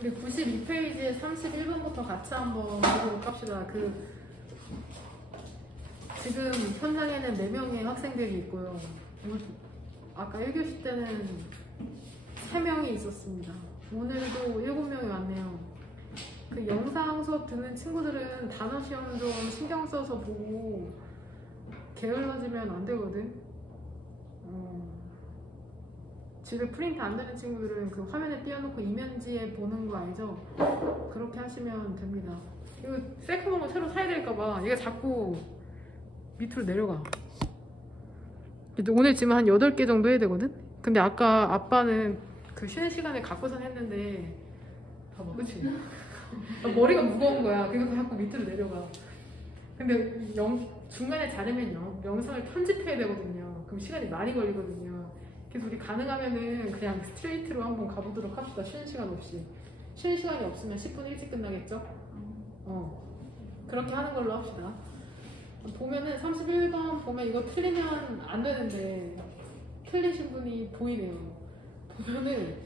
우리 92페이지에 31번부터 같이 한번 보고 갑시다. 지금 현장에는 4명의 학생들이 있고요. 아까 1교시 때는 3명이 있었습니다. 오늘도 7명이 왔네요. 그 영상 수업 듣는 친구들은 단어 시험 좀 신경 써서 보고 게을러지면 안 되거든. 집에 프린트 안 되는 친구들은 그 화면에 띄워놓고 이면지에 보는 거 알죠? 그렇게 하시면 됩니다. 이거 셀카봉을 새로 사야 될까봐 얘가 자꾸 밑으로 내려가. 오늘 지금 한 8개 정도 해야 되거든? 근데 아까 아빠는 그 쉬는 시간에 갖고선 했는데 봐봐, 그치? 머리가 무거운 거야. 그래서 자꾸 밑으로 내려가. 근데 중간에 자르면 영상을 편집해야 되거든요. 그럼 시간이 많이 걸리거든요. 그래서 우리 가능하면은 그냥 스트레이트로 한번 가보도록 합시다. 쉬는 시간 없이. 쉬는 시간이 없으면 10분 일찍 끝나겠죠? 그렇게 하는 걸로 합시다. 보면은 31번 보면 이거 틀리면 안 되는데 틀리신 분이 보이네요. 보면은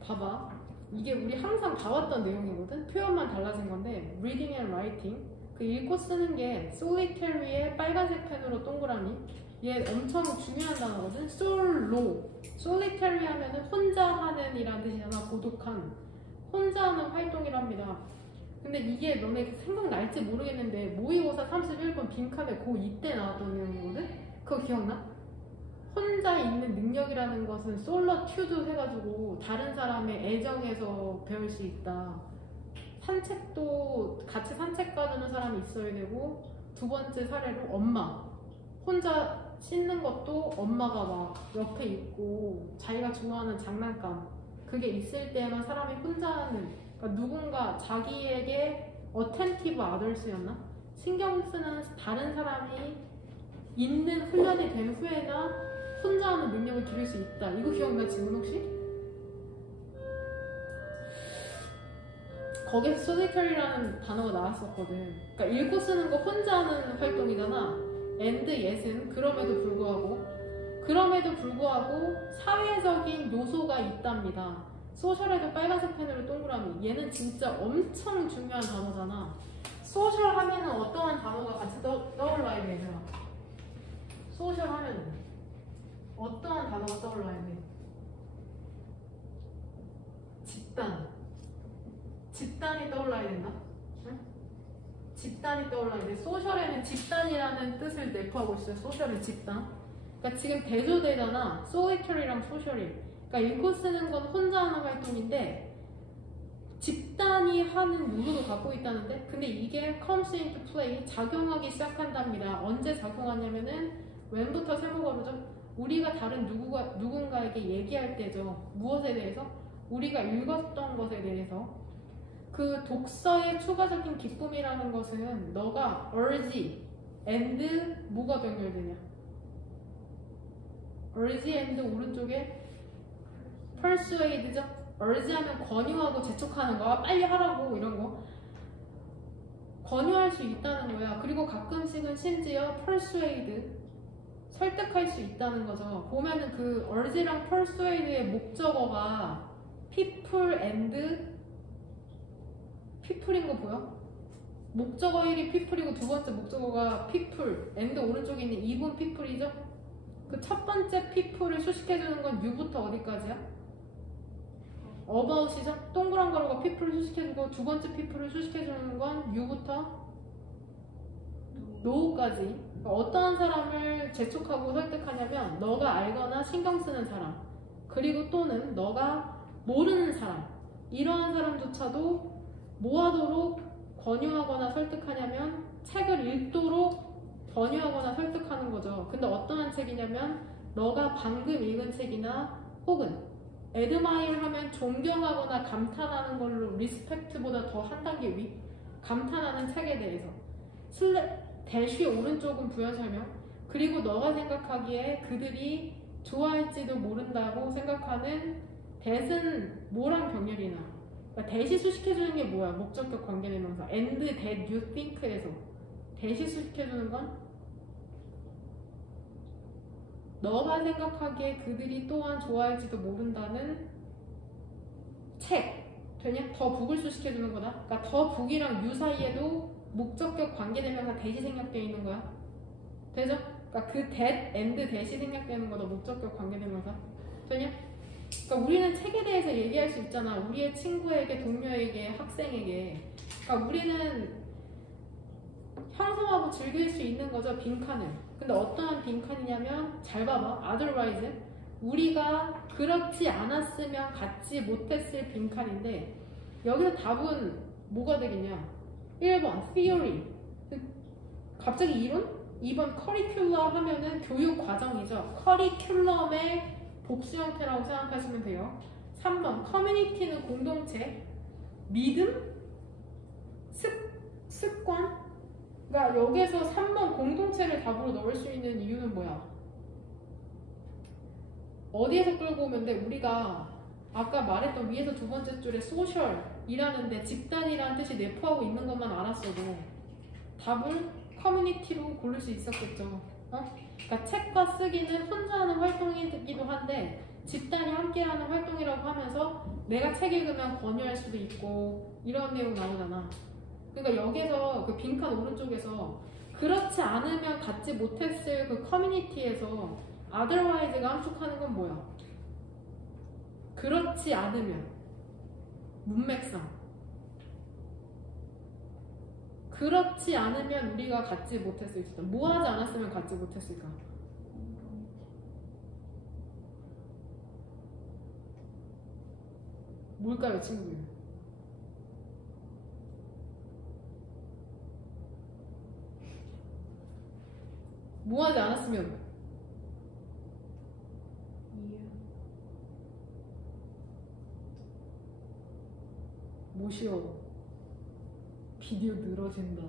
봐봐. 이게 우리 항상 봐왔던 내용이거든? 표현만 달라진 건데 reading and writing 그 읽고 쓰는 게 solitary의 빨간색 펜으로 동그라미 얘 엄청 중요한 단어거든? solitary 하면은 혼자 하는 이란 뜻이잖아. 고독한 혼자 하는 활동이랍니다. 근데 이게 너네 생각날지 모르겠는데 모의고사 31번 빈칸에 고2 때 나왔던 내용이거든? 그거 기억나? 혼자 있는 능력이라는 것은 솔로튜드 해가지고 다른 사람의 애정에서 배울 수 있다. 산책도 같이 산책 가주는 사람이 있어야 되고, 두 번째 사례로 엄마 혼자 씻는 것도 엄마가 막 옆에 있고 자기가 좋아하는 장난감 그게 있을 때만 사람이 혼자 하는, 그러니까 누군가 자기에게 attentive others였나? 신경 쓰는 다른 사람이 있는 훈련이 된 후에나 혼자 하는 능력을 기를 수 있다. 이거 기억나 지금 혹시? 거기서 solitary라는 단어가 나왔었거든. 그러니까 읽고 쓰는 거 혼자 하는 활동이잖아. and yes은 그럼에도 불구하고 사회적인 요소가 있답니다. 소셜에도 빨간색 펜으로 동그라미. 얘는 진짜 엄청 중요한 단어잖아. 소셜 하면은 어떠한 단어가 같이 떠올라야 돼, 얘들아? 소셜 하면은 어떠한 단어가 떠올라야 돼? 집단이 떠올라야 된다? 응? 집단이 떠올라야 돼. 소셜에는 집단이라는 뜻을 내포하고 있어요. 소셜은 집단. 그러니까 지금 대조되잖아. solitary랑 social이. 그러니까 읽고 쓰는 건 혼자 하는 활동인데 집단이 하는 요소도 갖고 있다는데, 근데 이게 comes into play, 작용하기 시작한답니다. 언제 작용하냐면은 when부터 세모가루죠. 우리가 다른 누군가에게 얘기할 때죠. 무엇에 대해서? 우리가 읽었던 것에 대해서. 그 독서의 추가적인 기쁨이라는 것은 너가 urge and 뭐가 병렬되냐? urge and 오른쪽에 persuade죠? urge 하면 권유하고 재촉하는 거야. 빨리 하라고 이런 거. 권유할 수 있다는 거야. 그리고 가끔씩은 심지어 persuade 설득할 수 있다는 거죠. 보면은 그 urge랑 persuade의 목적어가 people and people인 거 보여? 목적어 1이 people이고 두 번째 목적어가 people and 오른쪽에 있는 2분 people이죠? 그 첫 번째 people을 수식해주는 건 you부터 어디까지야? about이죠? 동그란 가루가 people을 수식해주고 두 번째 people을 수식해주는 건 you부터 know까지. 그러니까 어떠한 사람을 재촉하고 설득하냐면 너가 알거나 신경 쓰는 사람, 그리고 또는 너가 모르는 사람, 이러한 사람조차도 뭐하도록 권유하거나 설득하냐면 책을 읽도록 권유하거나 설득하는 거죠. 근데 어떠한 책이냐면 너가 방금 읽은 책이나 혹은 admire 하면 존경하거나 감탄하는 걸로 respect보다 더 한 단계 위, 감탄하는 책에 대해서. 대쉬 오른쪽은 부연 설명. 그리고 너가 생각하기에 그들이 좋아할지도 모른다고 생각하는 that은 뭐랑 병렬이나. 그러니까 that이 수식해주는 게 뭐야? 목적격 관계대명사. and that you think에서 that이 수식해주는 건 너가 생각하기에 그들이 또한 좋아할지도 모른다는 책, 되냐? 더 북을 수식해주는 거다. 그러니까 더 북이랑 유 사이에도 목적격 관계대명사 대시 생략되어 있는 거야. 되죠? 그러니까 그 that and that이 생략되는 거다. 목적격 관계대명사. 되냐? 그러니까 우리는 책에 대해서 얘기할 수 있잖아. 우리의 친구에게, 동료에게, 학생에게. 그러니까 우리는 형성하고 즐길 수 있는 거죠. 빈칸을. 근데 어떠한 빈칸이냐면 잘 봐봐. otherwise 우리가 그렇지 않았으면 갖지 못했을 빈칸인데 여기서 답은 뭐가 되겠냐? 1번 theory. 갑자기 이론? 2번 curriculum 하면은 교육 과정이죠. 커리큘럼의 복수 형태라고 생각하시면 돼요. 3번 커뮤니티는 공동체, 믿음, 습관. 그러니까 여기서 3번 공동체를 답으로 넣을 수 있는 이유는 뭐야? 어디에서 끌고 오면 돼? 우리가 아까 말했던 위에서 두 번째 줄에 소셜이라는데 집단이라는 뜻이 내포하고 있는 것만 알았어도 답을 커뮤니티로 고를 수 있었겠죠. 그러니까 책과 쓰기는 혼자 하는 활동이기도 한데 집단이 함께하는 활동이라고 하면서 내가 책 읽으면 권유할 수도 있고 이런 내용 나오잖아. 그러니까 여기서 그 빈칸 오른쪽에서 그렇지 않으면 갖지 못했을 그 커뮤니티에서 otherwise가 함축하는 건 뭐야? 그렇지 않으면 문맥상 그렇지 않으면 우리가 갖지 못했을 때 뭐 하지 않았으면 갖지 못했을까? 뭘까요, 친구들? 뭐 하지 않았으면? 뭐시여? 비디오 늘어진다.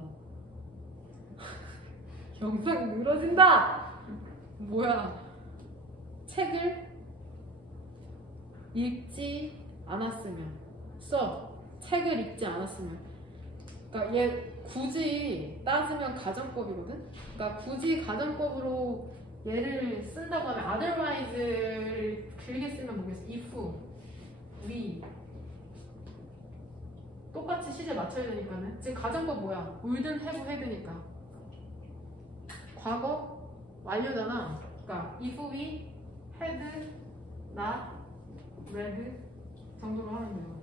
영상 늘어진다! 뭐야? 책을 읽지 않았으면. 책을 읽지 않았으면. 그러니까 얘 굳이 따지면 가정법이거든? 그러니까 굳이 가정법으로 얘를 쓴다고 하면 otherwise를 길게 쓰면 뭐겠어? if, we 똑같이 시제 맞춰야 되니까는 지금 가정법 뭐야? wouldn't have had니까 과거 완료잖아. 그러니까 if we had not read 정도로 하면 돼요.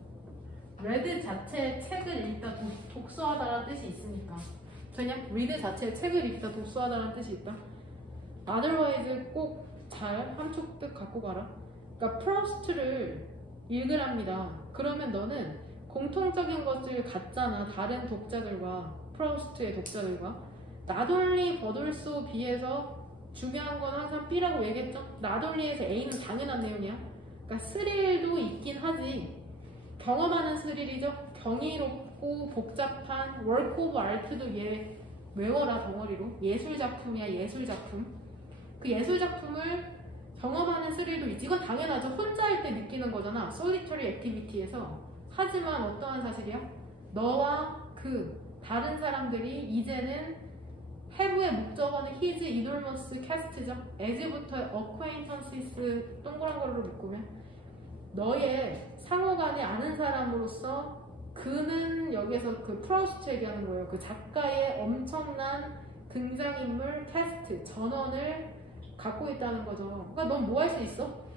read 자체의 책을 읽다 독서하다라는 뜻이 있으니까 되냐? read 자체의 책을 읽다 독서하다라는 뜻이 있다. otherwise 꼭 잘 함축뜻 갖고 가라. 그러니까 프라우스트를 읽으랍니다. 그러면 너는 공통적인 것을 갖잖아. 다른 독자들과 프라우스트의 독자들과 not only but also B에서 중요한 건 항상 B라고 얘기했죠. not only에서 A는 당연한 내용이야. 그러니까 스릴도 있긴 하지. 경험하는 스릴이죠. 경이롭고 복잡한 work of art도 얘 외워라 덩어리로. 예술작품이야. 예술작품. 그 예술작품을 경험하는 스릴도 있지. 이건 당연하죠. 혼자 할 때 느끼는 거잖아. solitary activity에서. 하지만 어떠한 사실이야? 너와 그 다른 사람들이 이제는 have의 목적어는 his enormous cast죠. as부터의 acquaintances 동그란 걸로 묶으면 너의 상호간에 아는 사람으로서 그는 여기서 그 프라우스트 얘기하는 거예요. 그 작가의 엄청난 등장인물 캐스트 전원을 갖고 있다는 거죠. 그러니까 넌 뭐 할 수 있어?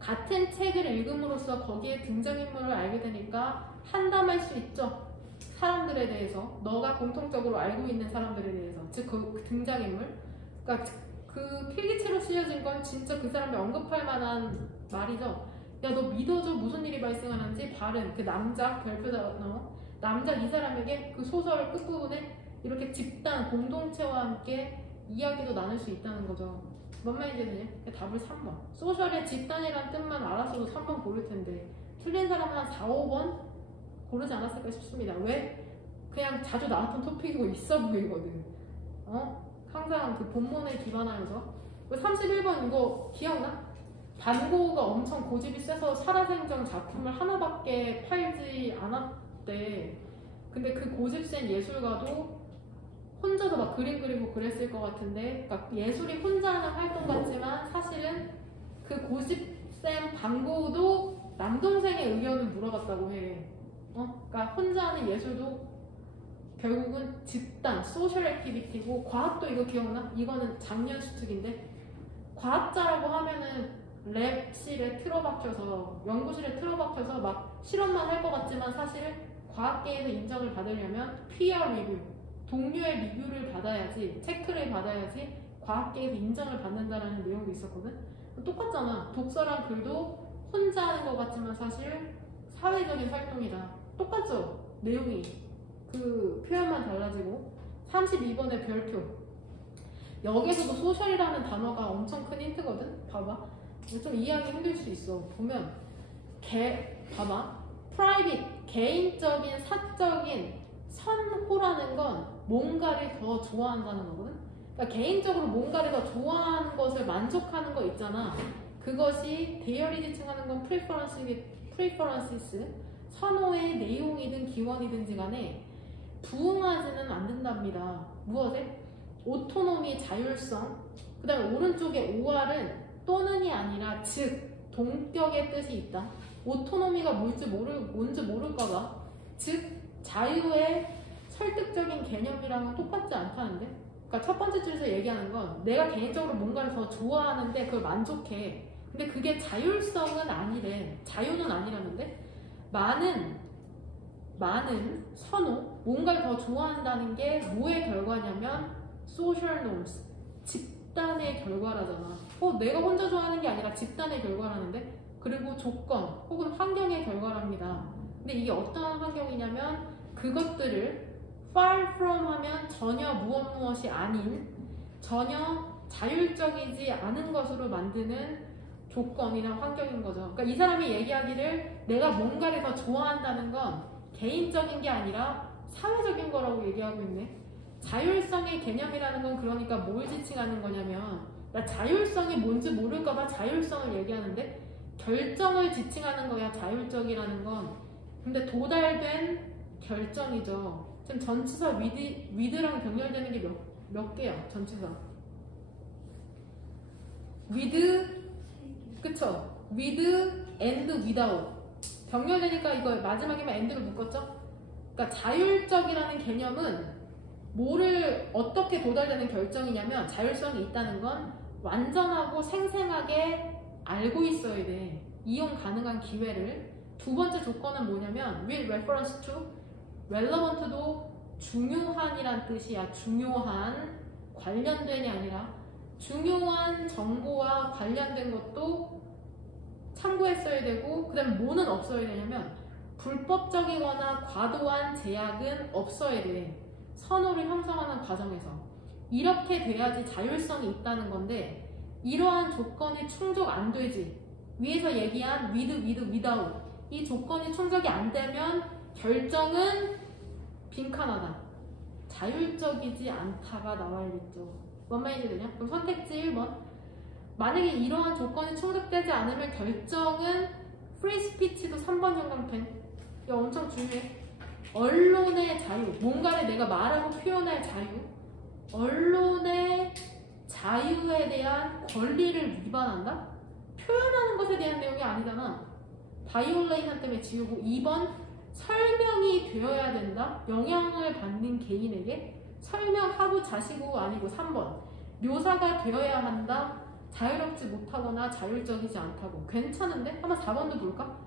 같은 책을 읽음으로써 거기에 등장인물을 알게 되니까 한담할 수 있죠. 사람들에 대해서 너가 공통적으로 알고 있는 사람들에 대해서 즉 그 등장인물. 그러니까 그 필기체로 쓰여진 건 진짜 그 사람을 언급할 만한 말이죠. 야, 너 믿어줘. 무슨 일이 발생하는지. 발음. 그 남자 별표 단어. 남자 이 사람에게 그 소설 끝부분에 이렇게 집단 공동체와 함께 이야기도 나눌 수 있다는 거죠. 뭔 말인지 답을 3번. 소셜의 집단이란 뜻만 알았어도 3번 고를 텐데 틀린 사람은 한 4, 5번 고르지 않았을까 싶습니다. 왜? 그냥 자주 나왔던 토픽이고 있어 보이거든. 항상 그 본문에 기반하여서. 31번 이거 기억나? 반고가 엄청 고집이 세서 살아생전 작품을 하나밖에 팔지 않았대. 근데 그 고집센 예술가도 혼자서 막 그림 그리고 그랬을 것 같은데, 그러니까 예술이 혼자 하는 활동 같지만 사실은 그 고집센 반고도 남동생의 의견을 물어봤다고 해. 그러니까 혼자 하는 예술도 결국은 집단, 소셜 액티비티고, 과학도 이거 기억나? 이거는 작년 수특인데, 과학자라고 하면은 랩실에 틀어박혀서, 연구실에 틀어박혀서 막 실험만 할 것 같지만 사실 과학계에서 인정을 받으려면 peer 리뷰, 동료의 리뷰를 받아야지, 체크를 받아야지 과학계에서 인정을 받는다라는 내용도 있었거든? 똑같잖아. 독서랑 글도 혼자 하는 것 같지만 사실 사회적인 활동이다. 똑같죠? 내용이. 그 표현만 달라지고. 32번의 별표. 여기서도 소셜이라는 단어가 엄청 큰 힌트거든? 봐봐. 좀 이해하기 힘들 수 있어. 보면 봐봐. private, 개인적인, 사적인 선호라는 건 뭔가를 더 좋아한다는 거거든? 그러니까 개인적으로 뭔가를 더 좋아하는 것을 만족하는 거 있잖아. 그것이 대열이 지칭하는 건 preferences, 선호의 내용이든 기원이든지 간에 부응하지는 않는답니다. 무엇에? 오토노미, 자율성. 그 다음에 오른쪽에 OR은 또는이 아니라 즉, 동격의 뜻이 있다. 오토노미가 뭔지 모를까봐. 즉, 자유의 설득적인 개념이랑은 똑같지 않다는데? 그러니까 첫 번째 줄에서 얘기하는 건 내가 개인적으로 뭔가를 더 좋아하는데 그걸 만족해. 근데 그게 자율성은 아니래. 자유는 아니라는데? 많은 선호, 뭔가를 더 좋아한다는 게 뭐의 결과냐면 social norms, 집단의 결과라잖아. 내가 혼자 좋아하는 게 아니라 집단의 결과라는데? 그리고 조건 혹은 환경의 결과랍니다. 근데 이게 어떤 환경이냐면 그것들을 far from 하면 전혀 무엇이 아닌, 전혀 자율적이지 않은 것으로 만드는 조건이나 환경인 거죠. 그러니까 이 사람이 얘기하기를 내가 뭔가를 더 좋아한다는 건 개인적인 게 아니라 사회적인 거라고 얘기하고 있네. 자율성의 개념이라는 건 그러니까 뭘 지칭하는 거냐면, 나 자율성이 뭔지 모를까봐 자율성을 얘기하는데 결정을 지칭하는 거야, 자율적이라는 건. 근데 도달된 결정이죠. 지금 전치사 with랑 병렬되는 게 몇 개야, 전치사? with, 그쵸? with and without. 병렬되니까 이거 마지막에만 and를 묶었죠? 그러니까 자율적이라는 개념은 뭐를 어떻게 도달되는 결정이냐면, 자율성이 있다는 건 완전하고 생생하게 알고 있어야 돼. 이용 가능한 기회를. 두 번째 조건은 뭐냐면 with reference to, relevant도 중요한이란 뜻이야. 중요한, 관련된이 아니라 중요한 정보와 관련된 것도 참고했어야 되고, 그 다음에 뭐는 없어야 되냐면 불법적이거나 과도한 제약은 없어야 돼. 선호를 형성하는 과정에서. 이렇게 돼야지 자율성이 있다는 건데, 이러한 조건이 충족 안 되지. 위에서 얘기한 with, without, 이 조건이 충족이 안 되면 결정은 빈칸하다. 자율적이지 않다가 나와야겠죠. 뭔 말인지 되냐? 그럼 선택지 1번. 만약에 이러한 조건이 충족되지 않으면 결정은 free speech도 3번 형광펜. 이거 엄청 중요해. 언론의 자유, 뭔가를 내가 말하고 표현할 자유, 언론의 자유에 대한 권리를 위반한다? 표현하는 것에 대한 내용이 아니잖아. 바이올레이션 때문에 지우고. 2번, 설명이 되어야 된다. 영향을 받는 개인에게 설명하고 자시고 아니고. 3번, 묘사가 되어야 한다. 자유롭지 못하거나 자율적이지 않다고. 괜찮은데? 한번 4번도 볼까?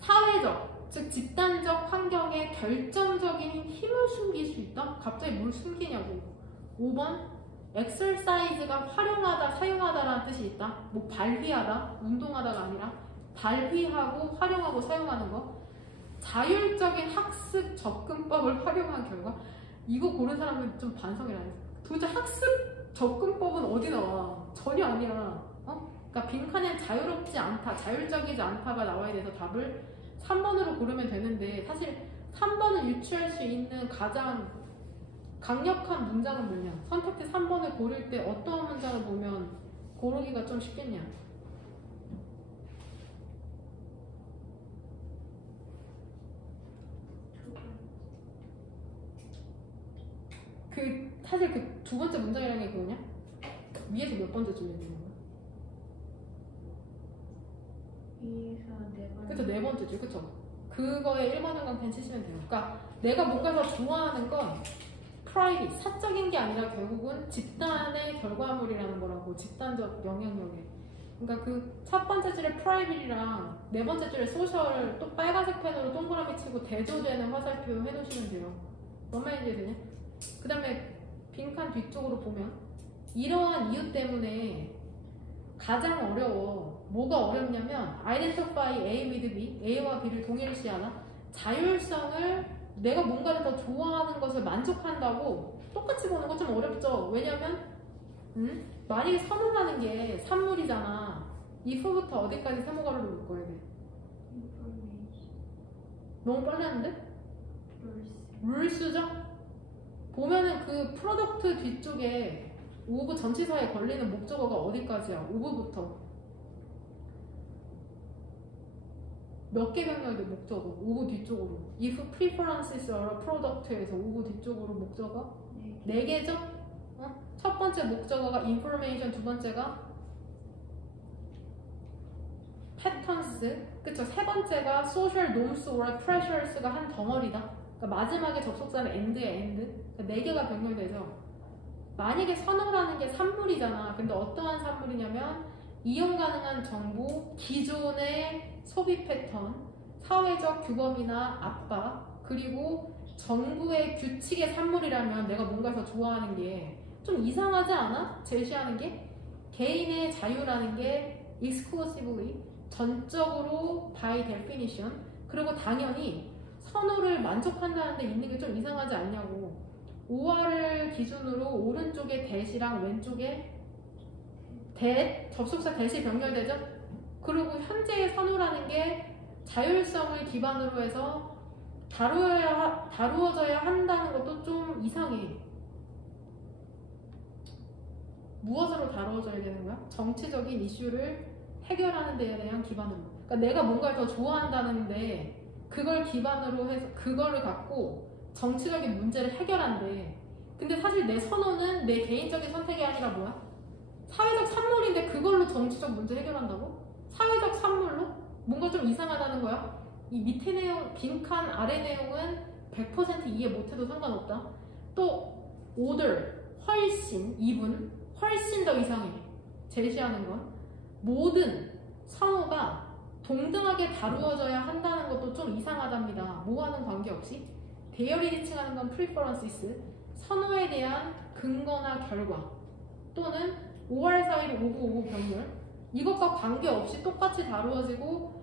사회적, 즉 집단적 환경에 결정적인 힘을 숨길 수 있다? 갑자기 뭘 숨기냐고. 5번, exercise가 활용하다, 사용하다라는 뜻이 있다. 뭐 발휘하다, 운동하다가 아니라 발휘하고 활용하고 사용하는 거. 자율적인 학습 접근법을 활용한 결과. 이거 고른 사람은 좀 반성이라 했어. 도대체 학습 접근법은 어디 나와? 전혀 아니야. 그러니까 빈칸에 자유롭지 않다, 자율적이지 않다가 나와야 돼서 답을 3번으로 고르면 되는데, 사실 3번을 유추할 수 있는 가장 강력한 문장은 뭐냐? 선택지 3번을 고를 때 어떤 문장을 보면 고르기가 좀 쉽겠냐? 사실 그 두 번째 문장이라는 게 그거냐? 위에서 몇 번째 줄에 있는 거야? 그쵸, 네 번째죠. 그쵸. 그거에 1번 삼각편 치시면 돼요. 그러니까 내가 뭔가 더 좋아하는 건 프라이빗, 사적인 게 아니라 결국은 집단의 결과물이라는 거라고. 집단적 영향력에. 그러니까 그 첫 번째 줄에 프라이빗이랑 네 번째 줄에 소셜 또 빨간색 펜으로 동그라미 치고 대조되는 화살표 해놓으시면 돼요. 뭔 말인지 되냐? 그 다음에 빈칸 뒤쪽으로 보면 이러한 이유 때문에 가장 어려워. 뭐가 어렵냐면 identify A with B, A와 B를 동일시하나? 자율성을 내가 뭔가를 더 좋아하는 것을 만족한다고 똑같이 보는 건 좀 어렵죠. 왜냐면 만약에 선호라는 게 산물이잖아. if부터 어디까지 세모가로로 묶어야 돼? 너무 빨랐는데? rules죠? 보면은 그 프로덕트 뒤쪽에 오브 전치사에 걸리는 목적어가 어디까지야? 오브부터 몇 개 병렬돼 목적어? 오브 뒤쪽으로. if preferences are a product에서 오브 뒤쪽으로 목적어? 4개죠? 첫 번째 목적어가 information, 두 번째가 patterns, 그쵸? 세 번째가 social norms or pressures가 한 덩어리다. 그러니까 마지막에 접속사는 and에 and. 그러니까 4개가 병렬되죠. 만약에 선호라는 게 산물이잖아. 근데 어떠한 산물이냐면 이용 가능한 정보, 기존의 소비 패턴, 사회적 규범이나 압박, 그리고 정부의 규칙의 산물이라면 내가 뭔가 더 좋아하는 게 좀 이상하지 않아? 제시하는 게 개인의 자유라는 게 exclusively, 전적으로 by definition, 그리고 당연히 선호를 만족한다는 데 있는 게 좀 이상하지 않냐고. 5화를 기준으로 오른쪽에 that이랑 왼쪽에 that, 접속사 that이 병렬되죠? 그리고 현재의 선호라는 게 자율성을 기반으로 해서 다루어져야 한다는 것도 좀 이상해. 무엇으로 다루어져야 되는 거야? 정치적인 이슈를 해결하는 데에 대한 기반으로. 그러니까 내가 뭔가를 더 좋아한다는데 그걸 기반으로 해서 그거를 갖고 정치적인 문제를 해결한대. 근데 사실 내 선호는 내 개인적인 선택이 아니라 뭐야? 사회적 산물인데 그걸로 정치적 문제 해결한다고? 사회적 산물로? 뭔가 좀 이상하다는 거야. 이 밑에 내용, 빈칸 아래 내용은 100% 이해 못해도 상관없다. 또 older, 훨씬, even, 훨씬 더 이상해. 제시하는 건 모든 선호가 동등하게 다루어져야 한다는 것도 좀 이상하답니다. 뭐와는 관계없이 대열이 지칭하는 건 preferences, 선호에 대한 근거나 결과, 또는 5할 사이로 오브 병렬, 이것과 관계없이 똑같이 다루어지고,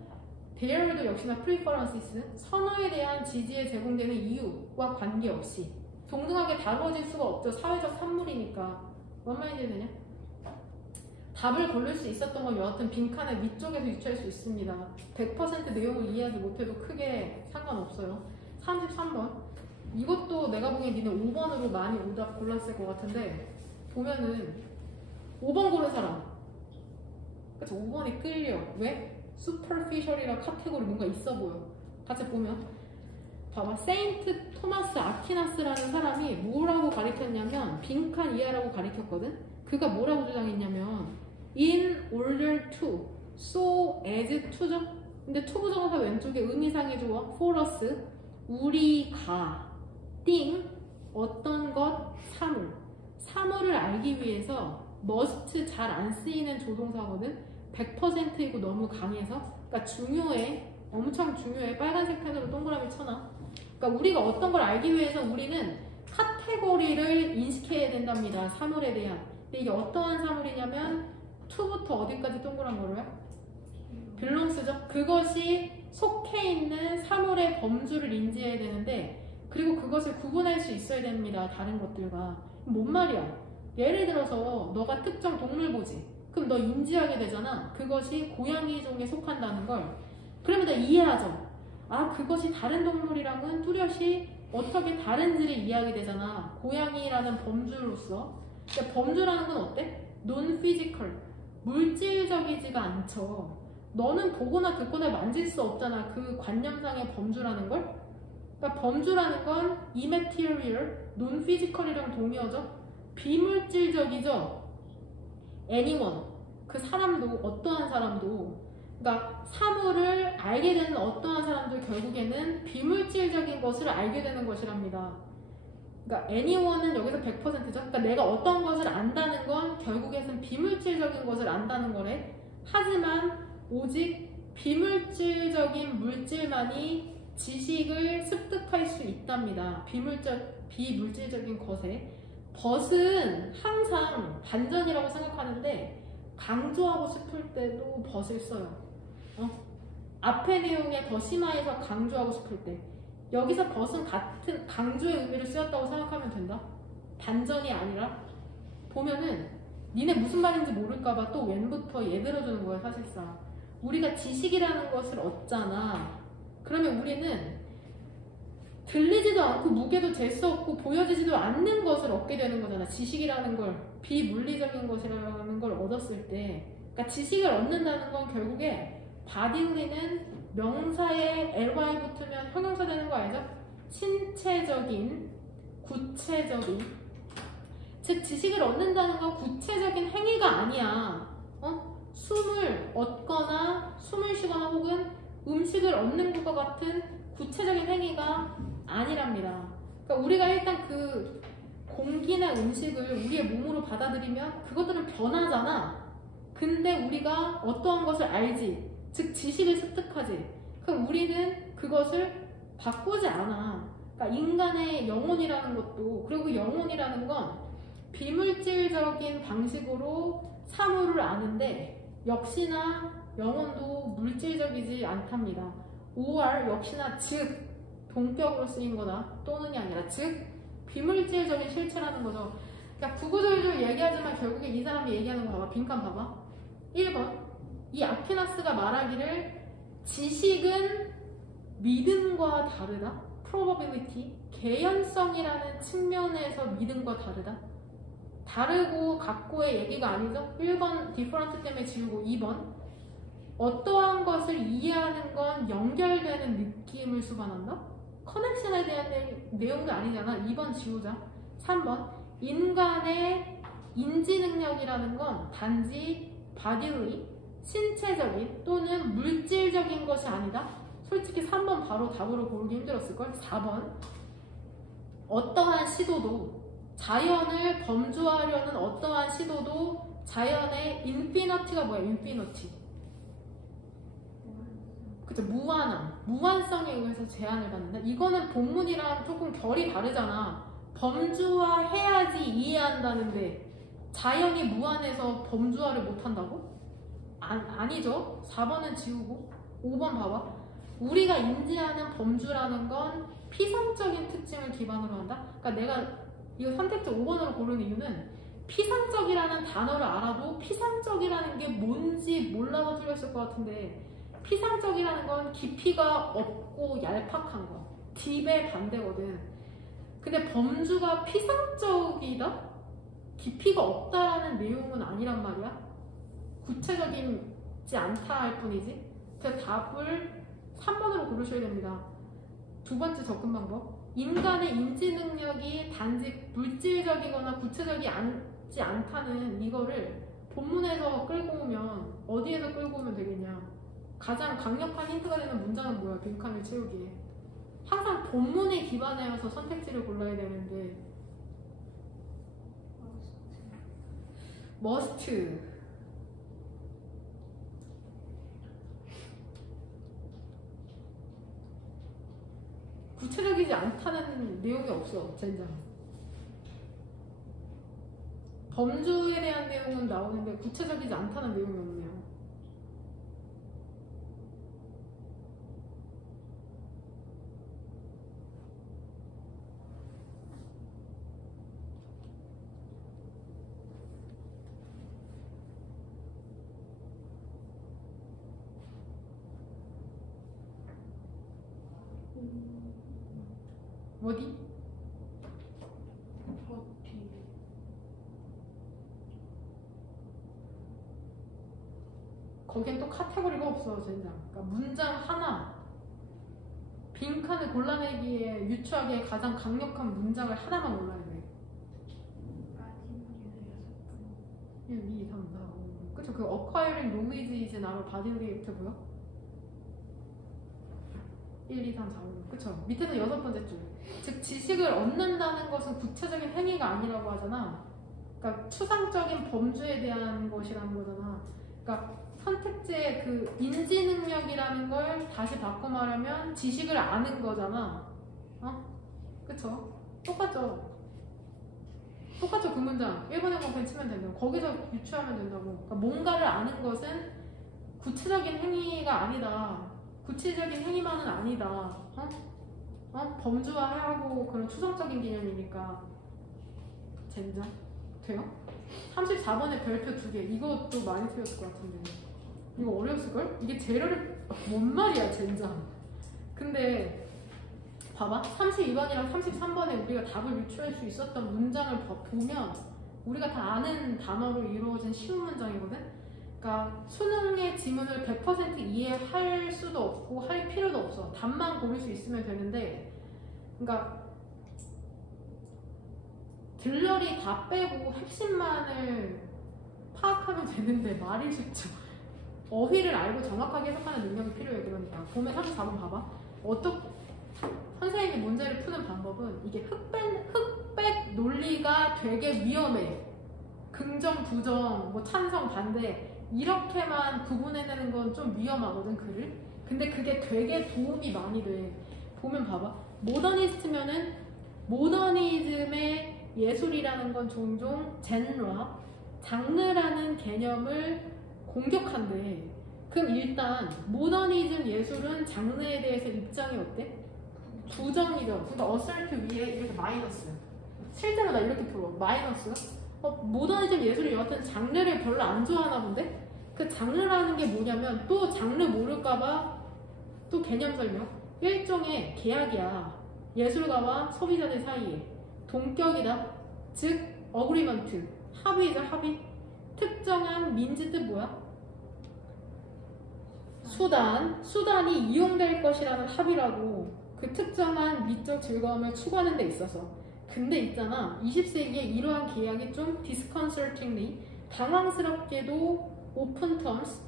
대열도 역시나 preferences, 선호에 대한 지지에 제공되는 이유와 관계없이 동등하게 다루어질 수가 없죠. 사회적 산물이니까. 뭔 말인지 되냐? 답을 고를 수 있었던 건 여하튼 빈칸의 위쪽에서 유추할 수 있습니다. 100% 내용을 이해하지 못해도 크게 상관없어요. 33번. 이것도 내가 보기엔 니네 5번으로 많이 오답 골랐을 것 같은데, 보면은 5번 고른 사람, 그쵸? 5번이 끌려. 왜? superficial이라 카테고리 뭔가 있어 보여. 같이 보면 봐봐. 세인트 토마스 아퀴나스라는 사람이 뭐라고 가르쳤냐면 빈칸 이하라고 가르쳤거든. 그가 뭐라고 주장했냐면 in order to, so as to죠. 근데 to 부정사 왼쪽에 의미상의 조어 for us, 우리가, thing, 어떤 것, 사물. 사물을 알기 위해서 must, 잘 안 쓰이는 조동사거든. 100%이고 너무 강해서. 그러니까 중요해. 엄청 중요해. 빨간색 펜으로 동그라미 쳐놔. 그러니까 우리가 어떤 걸 알기 위해서 우리는 카테고리를 인식해야 된답니다. 사물에 대한. 근데 이게 어떠한 사물이냐면 to부터 어디까지 동그란 거로요? belongs죠. 그것이 속해 있는 사물의 범주를 인지해야 되는데, 그리고 그것을 구분할 수 있어야 됩니다. 다른 것들과. 뭔 말이야? 예를 들어서 너가 특정 동물 보지. 그럼 너 인지하게 되잖아. 그것이 고양이 종에 속한다는 걸. 그러면 너 이해하죠. 아, 그것이 다른 동물이랑은 뚜렷이 어떻게 다른지를 이해하게 되잖아. 고양이라는 범주로서. 근데 범주라는 건 어때? non-physical, 물질적이지가 않죠. 너는 보거나 듣거나 만질 수 없잖아. 그 관념상의 범주라는 걸. 그러니까 범주라는 건 immaterial, non-physical이랑 동의어죠. 비물질적이죠. anyone, 그 사람도, 어떠한 사람도. 그러니까 사물을 알게 되는 어떠한 사람들 결국에는 비물질적인 것을 알게 되는 것이랍니다. 그러니까 anyone은 여기서 100%죠. 그러니까 내가 어떤 것을 안다는 건 결국에는 비물질적인 것을 안다는 거래. 하지만 오직 비물질적인 물질만이 지식을 습득할 수 있답니다. 비물질적인 것에. 벗은 항상 반전이라고 생각하는데 강조하고 싶을 때도 벗을 써요. 앞의 내용에 더 심화해서 강조하고 싶을 때 여기서 벗은 같은 강조의 의미를 쓰였다고 생각하면 된다. 반전이 아니라. 보면은 니네 무슨 말인지 모를까봐 또 웬부터 얘 들어주는 거야. 사실상 우리가 지식이라는 것을 얻잖아. 그러면 우리는 들리지도 않고 무게도 잴 수 없고 보여지지도 않는 것을 얻게 되는 거잖아. 지식이라는 걸, 비물리적인 것이라는 걸 얻었을 때. 그러니까 지식을 얻는다는 건 결국에 바디우리는 명사에 ly 붙으면 형용사 되는 거 알죠? 신체적인, 구체적인. 즉 지식을 얻는다는 건 구체적인 행위가 아니야. 숨을 얻거나 숨을 쉬거나 혹은 음식을 얻는 것과 같은 구체적인 행위가 아니랍니다. 그러니까 우리가 일단 그 공기나 음식을 우리의 몸으로 받아들이면 그것들은 변하잖아. 근데 우리가 어떠한 것을 알지, 즉 지식을 습득하지. 그럼 우리는 그것을 바꾸지 않아. 그러니까 인간의 영혼이라는 것도, 그리고 영혼이라는 건 비물질적인 방식으로 사물을 아는데 역시나 영혼도 물질적이지 않답니다. or 역시나 즉 동격으로 쓰인 거다. 또는이 아니라 즉 비물질적인 실체라는 거죠. 그러니까 구구절절 얘기하지만 결국에 이 사람이 얘기하는 거 봐봐. 빈칸 봐봐. 1번 이 아퀴나스가 말하기를 지식은 믿음과 다르다. probability 개연성이라는 측면에서 믿음과 다르다. 다르고 같고의 얘기가 아니죠. 1번 different 때문에 지우고 2번 어떠한 것을 이해하는 건 연결되는 느낌을 수반한다. 커넥션에 대한 내용도 아니잖아. 2번 지우자. 3번 인간의 인지 능력이라는 건 단지 bodily 신체적인 또는 물질적인 것이 아니다. 솔직히 3번 바로 답으로 고르기 힘들었을걸. 4번 어떠한 시도도 자연을 범주하려는 어떠한 시도도 자연의 인피니티가 뭐야? 인피니티. 그쵸, 무한함. 무한성에 의해서 제한을 받는다. 이거는 본문이랑 조금 결이 다르잖아. 범주화해야지 이해한다는데 자연이 무한해서 범주화를 못한다고? 아니죠. 4번은 지우고 5번 봐봐. 우리가 인지하는 범주라는 건 피상적인 특징을 기반으로 한다. 그러니까 내가 이거 선택지 5번으로 고른 이유는 피상적이라는 단어를 알아도 피상적이라는 게 뭔지 몰라서 틀렸을 것 같은데, 피상적이라는 건 깊이가 없고 얄팍한 거, 딥의 반대거든. 근데 범주가 피상적이다? 깊이가 없다라는 내용은 아니란 말이야. 구체적이지 않다 할 뿐이지. 그래서 답을 3번으로 고르셔야 됩니다. 두 번째 접근 방법. 인간의 인지 능력이 단지 물질적이거나 구체적이지 않다는 이거를 본문에서 끌고 오면 어디에서 끌고 오면 되겠냐. 가장 강력한 힌트가 되는 문장은 뭐야? 빈칸을 채우기에. 항상 본문에 기반해서 선택지를 골라야 되는데 must. 구체적이지 않다는 내용이 없어. 젠장. 범주에 대한 내용은 나오는데 구체적이지 않다는 내용이 없네요. 어디? 거긴 또 카테고리가 없어. 젠장. 그러니까 문장 하나, 빈칸을 골라내기에 유추하기에 가장 강력한 문장을 하나만 골라야 돼. 1, 2, 3, 4, 5, 6, 그쵸? 그 acquiring knowledge is now bodily act뭐야? 1, 2, 3, 4, 5 그쵸? 밑에서 6번째 줄. 즉 지식을 얻는다는 것은 구체적인 행위가 아니라고 하잖아. 그러니까 추상적인 범주에 대한 것이라는 거잖아. 그러니까 선택지의 그 인지 능력이라는 걸 다시 바꿔 말하면 지식을 아는 거잖아. 어? 그쵸? 똑같죠? 똑같죠? 그 문장 1번에 그냥 치면 된다고. 거기서 유추하면 된다고. 그러니까 뭔가를 아는 것은 구체적인 행위가 아니다. 구체적인 행위만은 아니다. 범주화하고 그런 추상적인 개념이니까. 젠장. 돼요? 34번에 별표 2개. 이것도 많이 틀렸을 것 같은데. 이거 어려웠을걸? 이게 제로를 뭔 말이야 젠장. 근데 봐봐 32번이랑 33번에 우리가 답을 유추할 수 있었던 문장을 보면 우리가 다 아는 단어로 이루어진 쉬운 문장이거든. 그러니까 수능의 지문을 100% 이해할 수도 없고 할 필요도 없어. 답만 고를 수 있으면 되는데, 그러니까 들러리 다 빼고 핵심만을 파악하면 되는데 말이 쉽죠. 어휘를 알고 정확하게 해석하는 능력이 필요해. 그러니까 보면 34번 봐봐. 선생님이 문제를 푸는 방법은 이게 흑백 논리가 되게 위험해. 긍정, 부정, 뭐 찬성, 반대 이렇게만 구분해내는 건 좀 위험하거든 글을. 근데 그게 되게 도움이 많이 돼. 보면 봐봐. 모더니스트면은 모더니즘의 예술이라는 건 종종 장르라는 개념을 공격한대. 그럼 일단 모더니즘 예술은 장르에 대해서 입장이 어때? 부정이죠. 그러니까 어설트 위에 이렇게 마이너스. 실제로 나 이렇게 풀어. 마이너스. 모더니즘 예술이 여하튼 장르를 별로 안 좋아하나 본데? 그 장르라는 게 뭐냐면 또 장르 모를까봐 또 개념 설명. 일종의 계약이야. 예술가와 소비자들 사이에. 동격이다. 즉 어그리먼트. 합의죠. 합의. 특정한 민지 뜻 뭐야? 수단이 이용될 것이라는 합의라고. 그 특정한 미적 즐거움을 추구하는 데 있어서. 근데 있잖아 20세기에 이러한 계약이 좀 disconcertingly 당황스럽게도 open terms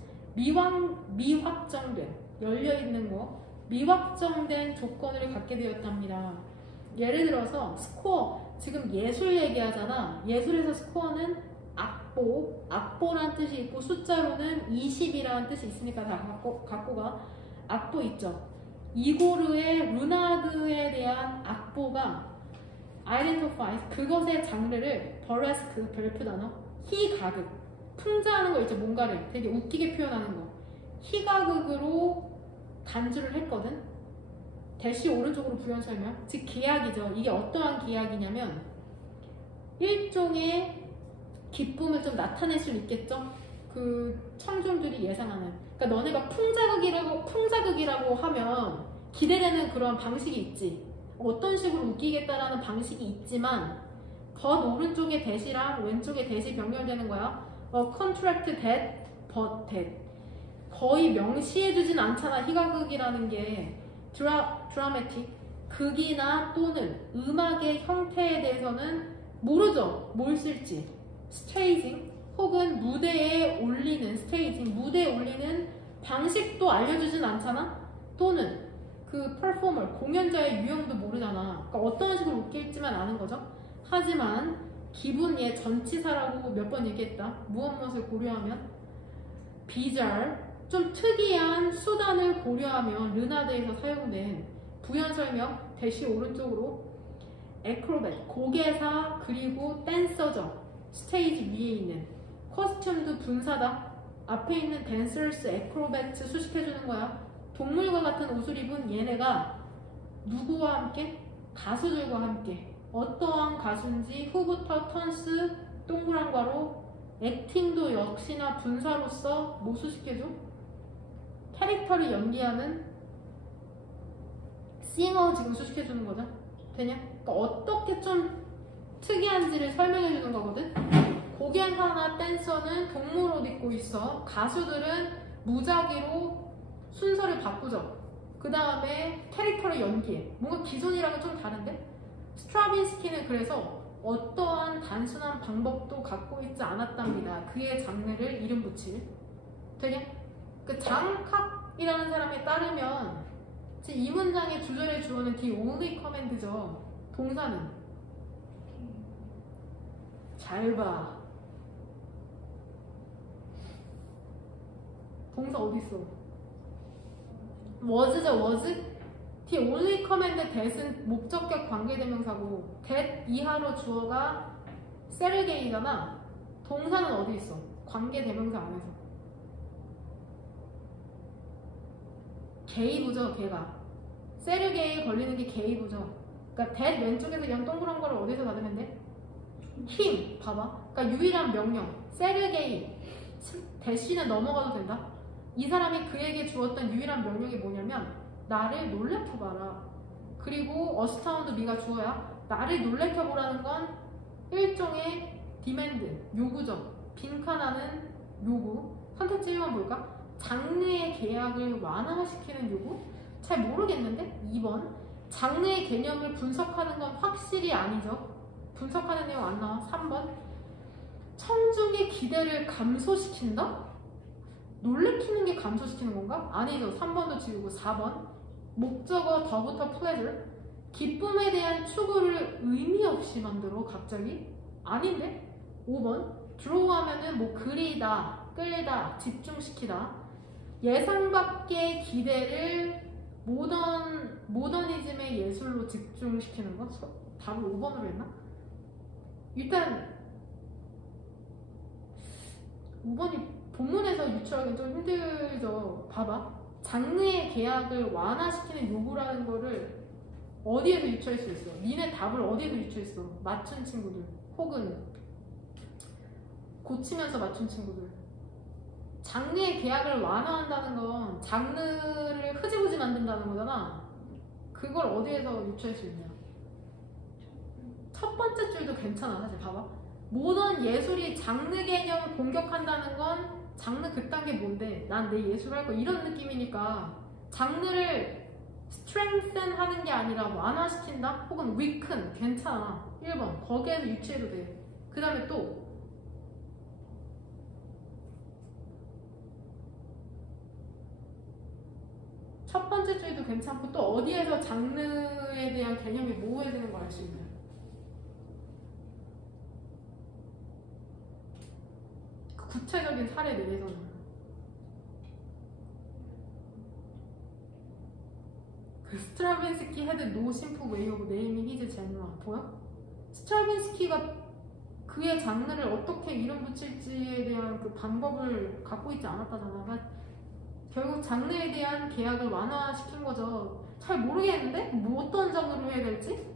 미확정된 열려있는 거 미확정된 조건을 갖게 되었답니다. 예를 들어서 스코어 지금 예술 얘기하잖아. 예술에서 스코어는 악보란 뜻이 있고 숫자로는 20이라는 뜻이 있으니까 다 갖고 가. 악보 있죠. 이고르의 루나드에 대한 악보가 identifies 그것의 장르를 burlesque 별표 단어 희가극 풍자하는 거 있죠. 뭔가를 되게 웃기게 표현하는 거 희가극으로 간주를 했거든. 대시 오른쪽으로 부연 설명 즉 기약이죠. 이게 어떠한 기약이냐면 일종의 기쁨을 좀 나타낼 수 있겠죠. 그 청중들이 예상하는. 그러니까 너네가 풍자극이라고 하면 기대되는 그런 방식이 있지. 어떤 식으로 웃기겠다라는 방식이 있지만 겉 오른쪽에 대시랑 왼쪽에 대시 병렬되는 거야. contract that, but that. 거의 명시해주진 않잖아. 희가극이라는 게 드라마틱 극이나 또는 음악의 형태에 대해서는 모르죠. 뭘 쓸지. 스테이징 혹은 무대에 올리는 스테이징 무대에 올리는 방식도 알려주진 않잖아. 또는 그 퍼포머 공연자의 유형도 모르잖아. 그러니까 어떤 식으로 웃길지만 아는 거죠. 하지만 기분의 전치사라고 몇 번 얘기했다. 무엇을 고려하면 비잘 좀 특이한 수단을 고려하면 르나드에서 사용된 부연 설명 대시 오른쪽으로 에크로벳 고개사 그리고 댄서죠. 스테이지 위에 있는 코스튬도 분사다. 앞에 있는 댄서스 에크로벳 수식해주는 거야. 동물과 같은 옷을 입은 얘네가 누구와 함께? 가수들과 함께. 어떠한 가수인지 후부터 턴스 동그란 괄호 액팅도 역시나 분사로서 뭐 수식해줘? 캐릭터를 연기하는 싱어 지금 수식해주는 거죠. 되냐? 그러니까 어떻게 좀 특이한지를 설명해주는 거거든. 고개사나 댄서는 동물 옷 입고 있어. 가수들은 무작위로 순서를 바꾸죠. 그 다음에 캐릭터를 연기해. 뭔가 기존이랑은 좀 다른데? 스트라빈스키는 그래서 어떠한 단순한 방법도 갖고 있지 않았답니다. 그의 장르를 이름 붙일. 되게 그 장칵이라는 사람에 따르면 이 문장의 주절의 주어는 the only command죠. 동사는 잘 봐. 동사 어딨어? was죠, was? the only command that은 목적격 관계대명사고 that 이하로 주어가 세르게이잖아. 동사는 어디 있어? 관계대명사 안에서. 게이브죠, 걔가. 세르게이에 걸리는 게 게이브죠. 그러니까 that 왼쪽에서 그냥 동그란 거를 어디서 받으면 돼? 힘. 봐봐. 그러니까 유일한 명령. 세르게이. 대시는 넘어가도 된다. 이 사람이 그에게 주었던 유일한 명령이 뭐냐면 나를 놀래켜봐라. 그리고 어스타운드 미가 주어야. 나를 놀래켜보라는 건 일종의 디맨드, 요구죠. 빈칸하는 요구. 선택지 1번 볼까? 장르의 계약을 완화시키는 요구? 잘 모르겠는데? 2번. 장르의 개념을 분석하는 건 확실히 아니죠. 분석하는 내용 안 나와. 3번. 청중의 기대를 감소시킨다? 놀래키는 게 감소시키는 건가? 아니죠. 3번도 지우고. 4번. 목적어 더부터 pleasure. 기쁨에 대한 추구를 의미 없이 만들어 갑자기? 아닌데? 5번. draw 하면은 뭐 그리다, 끌다, 집중시키다. 예상 밖의 기대를 모더니즘의 예술로 집중시키는 거? 답을 5번으로 했나? 일단 5번이 본문에서 유추하기는 좀 힘들죠. 봐봐. 장르의 계약을 완화시키는 요구라는 거를 어디에서 유추할 수 있어? 니네 답을 어디에서 유추했어? 맞춘 친구들 혹은 고치면서 맞춘 친구들. 장르의 계약을 완화한다는 건 장르를 흐지부지 만든다는 거잖아. 그걸 어디에서 유추할 수 있냐? 첫 번째 줄도 괜찮아. 사실 봐봐. 모던 예술이 장르 개념을 공격한다는 건 장르 그딴 게 뭔데? 난 내 예술 할 거 이런 느낌이니까 장르를 strengthen 하는 게 아니라 완화시킨다? 혹은 weaken 괜찮아. 1번 거기에서 유추해도 돼. 그 다음에 또 첫 번째 줄도 괜찮고 또 어디에서 장르에 대한 개념이 모호해지는 걸 알 수 있나요? 그 구체적인 사례 내에서는 그 스트라빈스키 had no simple way of naming his genre. 보여? 스트라빈스키가 그의 장르를 어떻게 이름 붙일지에 대한 그 방법을 갖고 있지 않았다잖아. 그러니까 결국 장르에 대한 계약을 완화시킨 거죠. 잘 모르겠는데? 뭐 어떤 장르로 해야 될지?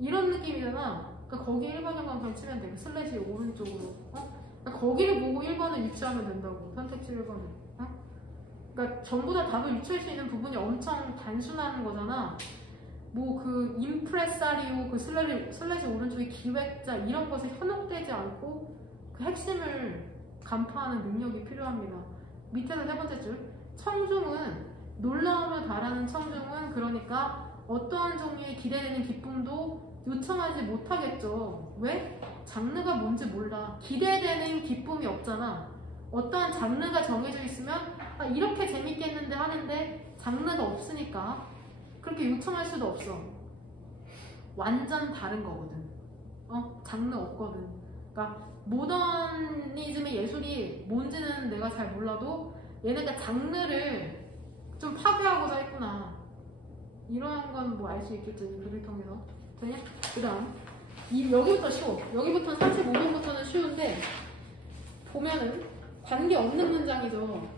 이런 느낌이잖아. 그러니까 거기 1번 형광펜 치면 돼. 슬래시 오른쪽으로. 그러니까 거기를 보고 1번을 유추하면 된다고. 선택지 1번을. 그러니까 전부 다 답을 유추할 수 있는 부분이 엄청 단순한 거잖아. 뭐 그 임프레사리오, 그 슬래시 오른쪽의 기획자 이런 것에 현혹되지 않고 그 핵심을 간파하는 능력이 필요합니다. 밑에서 세 번째 줄. 청중은 놀라움을 바라는 청중은 그러니까 어떠한 종류의 기대되는 기쁨도 요청하지 못하겠죠. 왜? 장르가 뭔지 몰라. 기대되는 기쁨이 없잖아. 어떠한 장르가 정해져 있으면 아, 이렇게 재밌겠는데 하는데 장르가 없으니까 그렇게 요청할 수도 없어. 완전 다른 거거든. 장르 없거든. 그러니까 모더니즘의 예술이 뭔지는 내가 잘 몰라도 얘네가 장르를 좀 파괴하고자 했구나. 이러한 건 뭐 알 수 있겠죠. 이 글을 통해서. 되냐? 그 다음 여기부터 쉬워. 여기부터는 35번부터는 쉬운데 보면은 관계없는 문장이죠.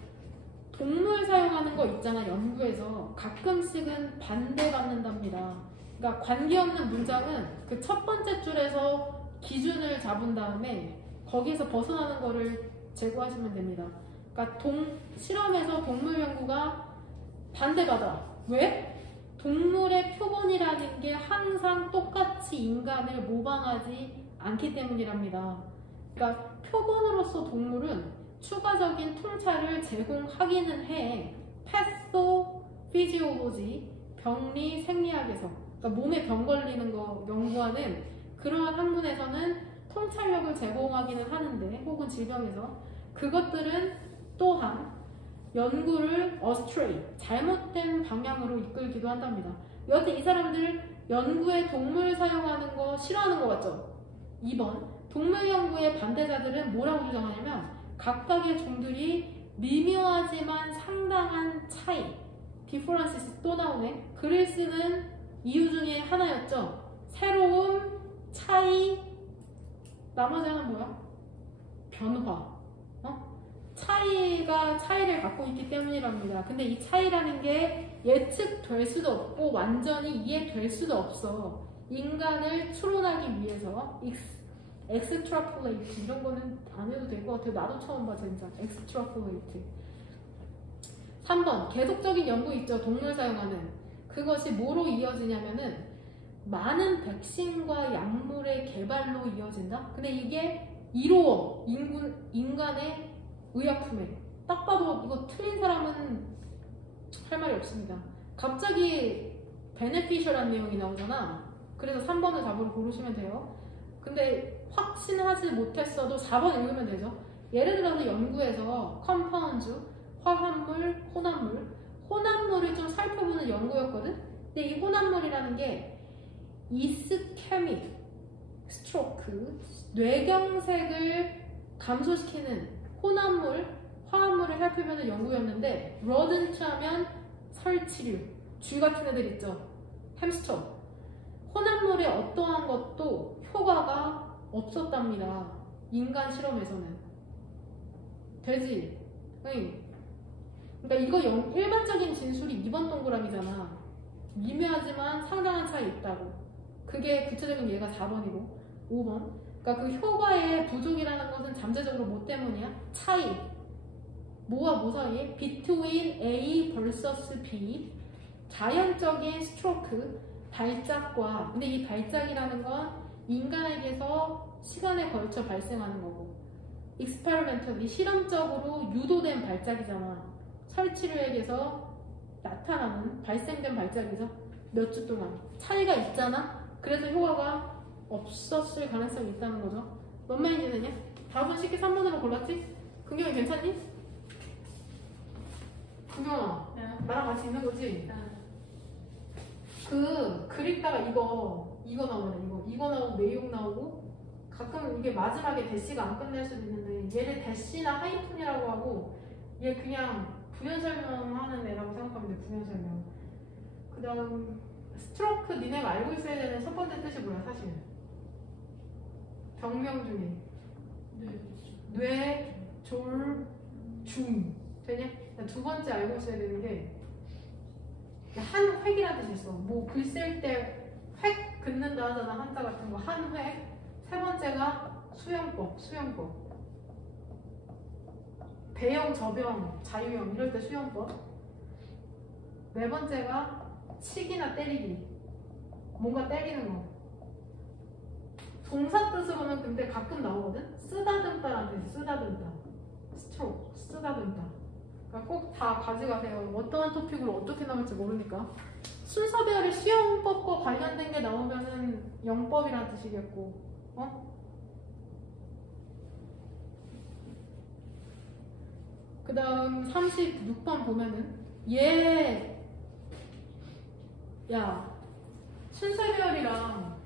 동물 사용하는 거 있잖아. 연구에서 가끔씩은 반대받는답니다. 그러니까 관계없는 문장은 그 첫 번째 줄에서 기준을 잡은 다음에 거기에서 벗어나는 거를 제거하시면 됩니다. 그러니까 실험에서 동물 연구가 반대받아. 왜? 동물의 표본이라는 게 항상 똑같이 인간을 모방하지 않기 때문이랍니다. 그러니까 표본으로서 동물은 추가적인 통찰을 제공하기는 해. 패소피지올로지, 병리 생리학에서. 그러니까 몸에 병 걸리는 거 연구하는 그 그러한 학문에서는 통찰력을 제공하기는 하는데 혹은 질병에서 그것들은 또한 연구를 astray, 잘못된 방향으로 이끌기도 한답니다. 여튼 이 사람들 연구에 동물 사용하는 거 싫어하는 거 같죠? 2번, 동물 연구의 반대자들은 뭐라고 주장하냐면 각각의 종들이 미묘하지만 상당한 차이, 디퍼런시스 또 나오네. 글을 쓰는 이유 중에 하나였죠. 새로움, 차이, 나머지 하나는 뭐야? 변화. 차이를 갖고 있기 때문이랍니다. 근데 이 차이라는 게 예측될 수도 없고 완전히 이해될 수도 없어. 인간을 추론하기 위해서 extrapolate 이런 거는 안 해도 될 것 같아요. 나도 처음 봐 진짜. extrapolate. 3번 계속적인 연구 있죠. 동물 사용하는. 그것이 뭐로 이어지냐면은 많은 백신과 약물의 개발로 이어진다? 근데 이게 이로워. 인간의 의약품에. 딱 봐도 이거 틀린 사람은 할 말이 없습니다. 갑자기 beneficial한 내용이 나오잖아. 그래서 3번을 답으로 고르시면 돼요. 근데 확신하지 못했어도 4번 읽으면 되죠. 예를 들어서 연구에서 컴파운드, 화합물, 혼합물을 좀 살펴보는 연구였거든? 근데 이 혼합물이라는 게 이스케믹 스트로크, 뇌경색을 감소시키는 화합물을 살펴보는 연구였는데 로던트 하면 설치류, 쥐 같은 애들 있죠. 햄스터. 혼합물에 어떠한 것도 효과가 없었답니다. 인간 실험에서는. 되지? 응. 그러니까 이거 일반적인 진술이 2번 동그라미잖아. 미묘하지만 상당한 차이 있다고. 그게 구체적인 예가 4번이고 5번. 그러니까 그 효과의 부족이라는 것은 잠재적으로 뭐 때문이야? 차이. 뭐와 뭐 사이에? between A vs B. 자연적인 스트로크, 발작과. 근데 이 발작이라는 건 인간에게서 시간에 걸쳐 발생하는 거고 experimentally, 실험적으로 유도된 발작이잖아. 설치류에게서 나타나는, 발생된 발작이죠. 몇 주 동안. 차이가 있잖아? 그래서 효과가 없었을 가능성이 있다는 거죠. 뭔 말인지 되냐? 답은 쉽게 3번으로 골랐지? 긍경이 괜찮니? 긍경아, 네. 나랑 같이 있는 거지? 네. 글 읽다가 이거 나오네. 이거 나오고 내용 나오고 가끔 이게 마지막에 대시가 안 끝날 수도 있는데 얘를 대시나 하이픈이라고 하고 얘 그냥 부연 설명하는 애라고 생각하면 돼. 부연 설명. 그 다음 스트로크 니네가 알고 있어야 되는 첫 번째 뜻이 뭐야 사실? 병명 중에 뇌, 졸, 중 되냐? 두 번째 알고 있어야 되는 게 한 획이라는 뜻이 있어. 뭐 글 쓸 때 획 긋는다 하잖아. 한자 같은 거 한 획. 세 번째가 수용법. 배영, 저병, 자유형 이럴 때 수용법. 네 번째가 치기나 때리기. 뭔가 때리는 거. 동사 뜻으로는 근데 가끔 나오거든? 쓰다듬다라는 뜻이 쓰다듬다. 스트로크, 쓰다듬다. 그러니까 꼭 다 가져가세요. 어떠한 토픽으로 어떻게 나올지 모르니까. 순서별이 수용법과 관련된 게 나오면은 영법이라는 뜻이겠고, 그 다음 36번 보면은 야, 순서별이랑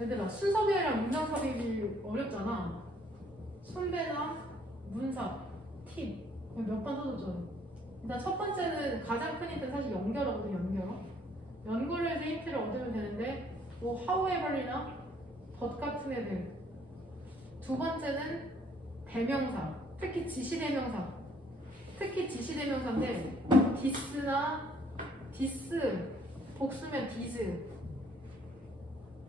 얘들아, 순서별이랑 문장삽입이 어렵잖아. 순배나 문삽, 팁 몇 번 써줬죠. 일단 첫 번째는 가장 큰 힌트는 사실 연결어거든. 연구를 해서 힌트를 얻으면 되는데 뭐 however이나 but 같은 애들. 두 번째는 대명사, 특히 지시대명사인데 this나 this, 복수면 these,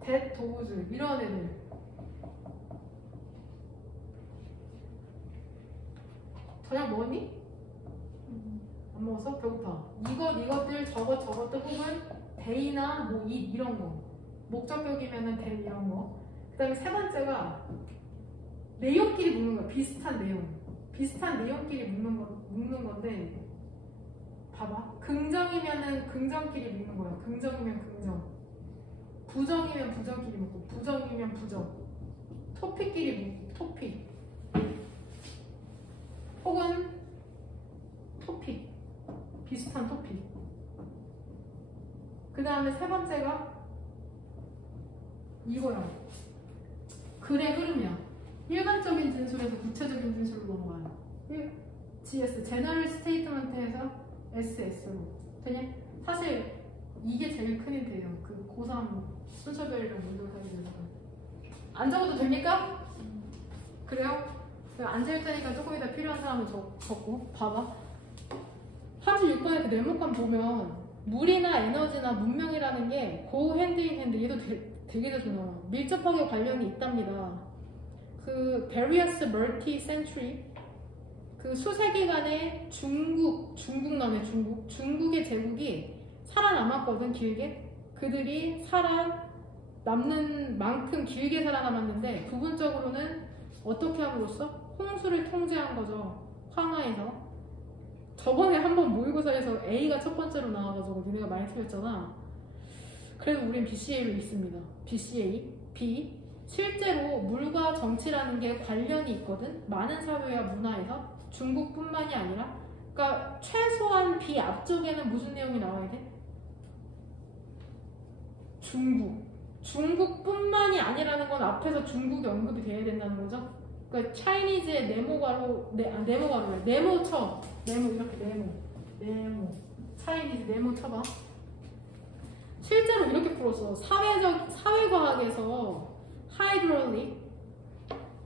that, those 이런 애들. 저녁 먹었니? 안 먹었어? 배고파. 이것들 저것들 혹은 they나 뭐 it 이런 거. 목적격이면은 they 이런 거. 그 다음에 세 번째가 내용끼리 묻는 거야. 비슷한 내용끼리 묻는 건데 봐봐. 긍정이면은 긍정끼리 묻는 거야. 긍정이면 긍정. 부정이면 부정끼리 묶고 부정이면 부정. 토픽끼리 묶고 토픽. 혹은 토픽. 비슷한 토픽. 그 다음에 세 번째가 이거야. 글의 흐름이야. 일반적인 진술에서 구체적인 진술로 넘어가요. GS, General Statement에서 SS로. 되냐? 사실 이게 제일 큰 힌트예요. 그 고3 순서별이랑 문제 사진에서. 안 적어도 됩니까? 그래요? 안 적을 테니까 조금 이따 필요한 사람은 적고. 봐봐. 36번에 그 네모칸 보면 물이나 에너지나 문명이라는 게 고 핸드 인 핸드, 얘도 되게 자주 나와. 밀접하게 관련이 있답니다. 그 various multi-century, 그 수세기간의 중국의 제국이 살아남았거든, 길게. 그들이 살아남는 만큼 길게 살아남았는데 부분적으로는 어떻게 함으로써? 홍수를 통제한 거죠. 황하에서. 저번에 한번 모의고사에서 A가 첫 번째로 나와가지고 니네가 많이 틀렸잖아. 그래도 우린 BCA로 있습니다. BCA, B. 실제로 물과 정치라는 게 관련이 있거든. 많은 사회와 문화에서. 중국뿐만이 아니라. 그러니까 최소한 B 앞쪽에는 무슨 내용이 나와야 돼? 중국뿐만이 아니라는 건 앞에서 중국이 언급이 돼야 된다는 거죠. 그러니까 차이니즈의 네모 쳐. 네모 이렇게 네모. 차이니즈 네모 쳐봐. 실제로 이렇게 풀었어. 사회과학에서 하이드롤릭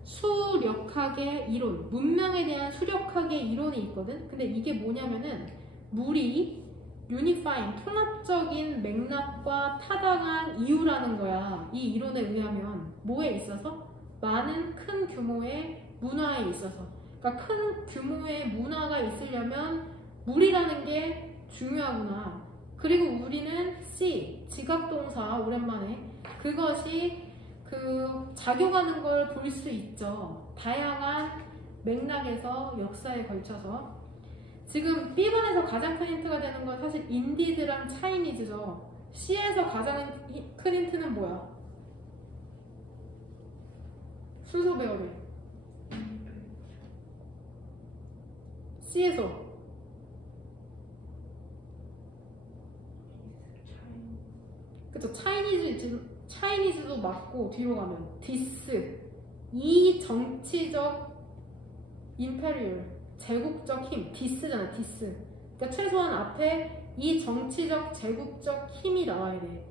수력학의 이론, 문명에 대한 수력학의 이론이 있거든. 근데 이게 뭐냐면은 물이 유니파인, 통합적인 맥락과 타당한 이유라는 거야. 이 이론에 의하면 뭐에 있어서? 많은 큰 규모의 문화에 있어서. 그러니까 큰 규모의 문화가 있으려면 물이라는 게 중요하구나. 그리고 우리는 C, 지각동사, 오랜만에 그것이 그 작용하는 걸 볼 수 있죠. 다양한 맥락에서 역사에 걸쳐서. 지금 B번에서 가장 큰 힌트가 되는 건 사실 인디드랑 차이니즈죠. C에서 가장 큰 힌트는 뭐야? 순서 배열이. C에서 그쵸, 차이니즈도 맞고 뒤로 가면 디스, 이 정치적 임페리얼, 제국적 힘, 디스잖아, 디스. 그러니까 최소한 앞에 이 정치적 제국적 힘이 나와야 돼.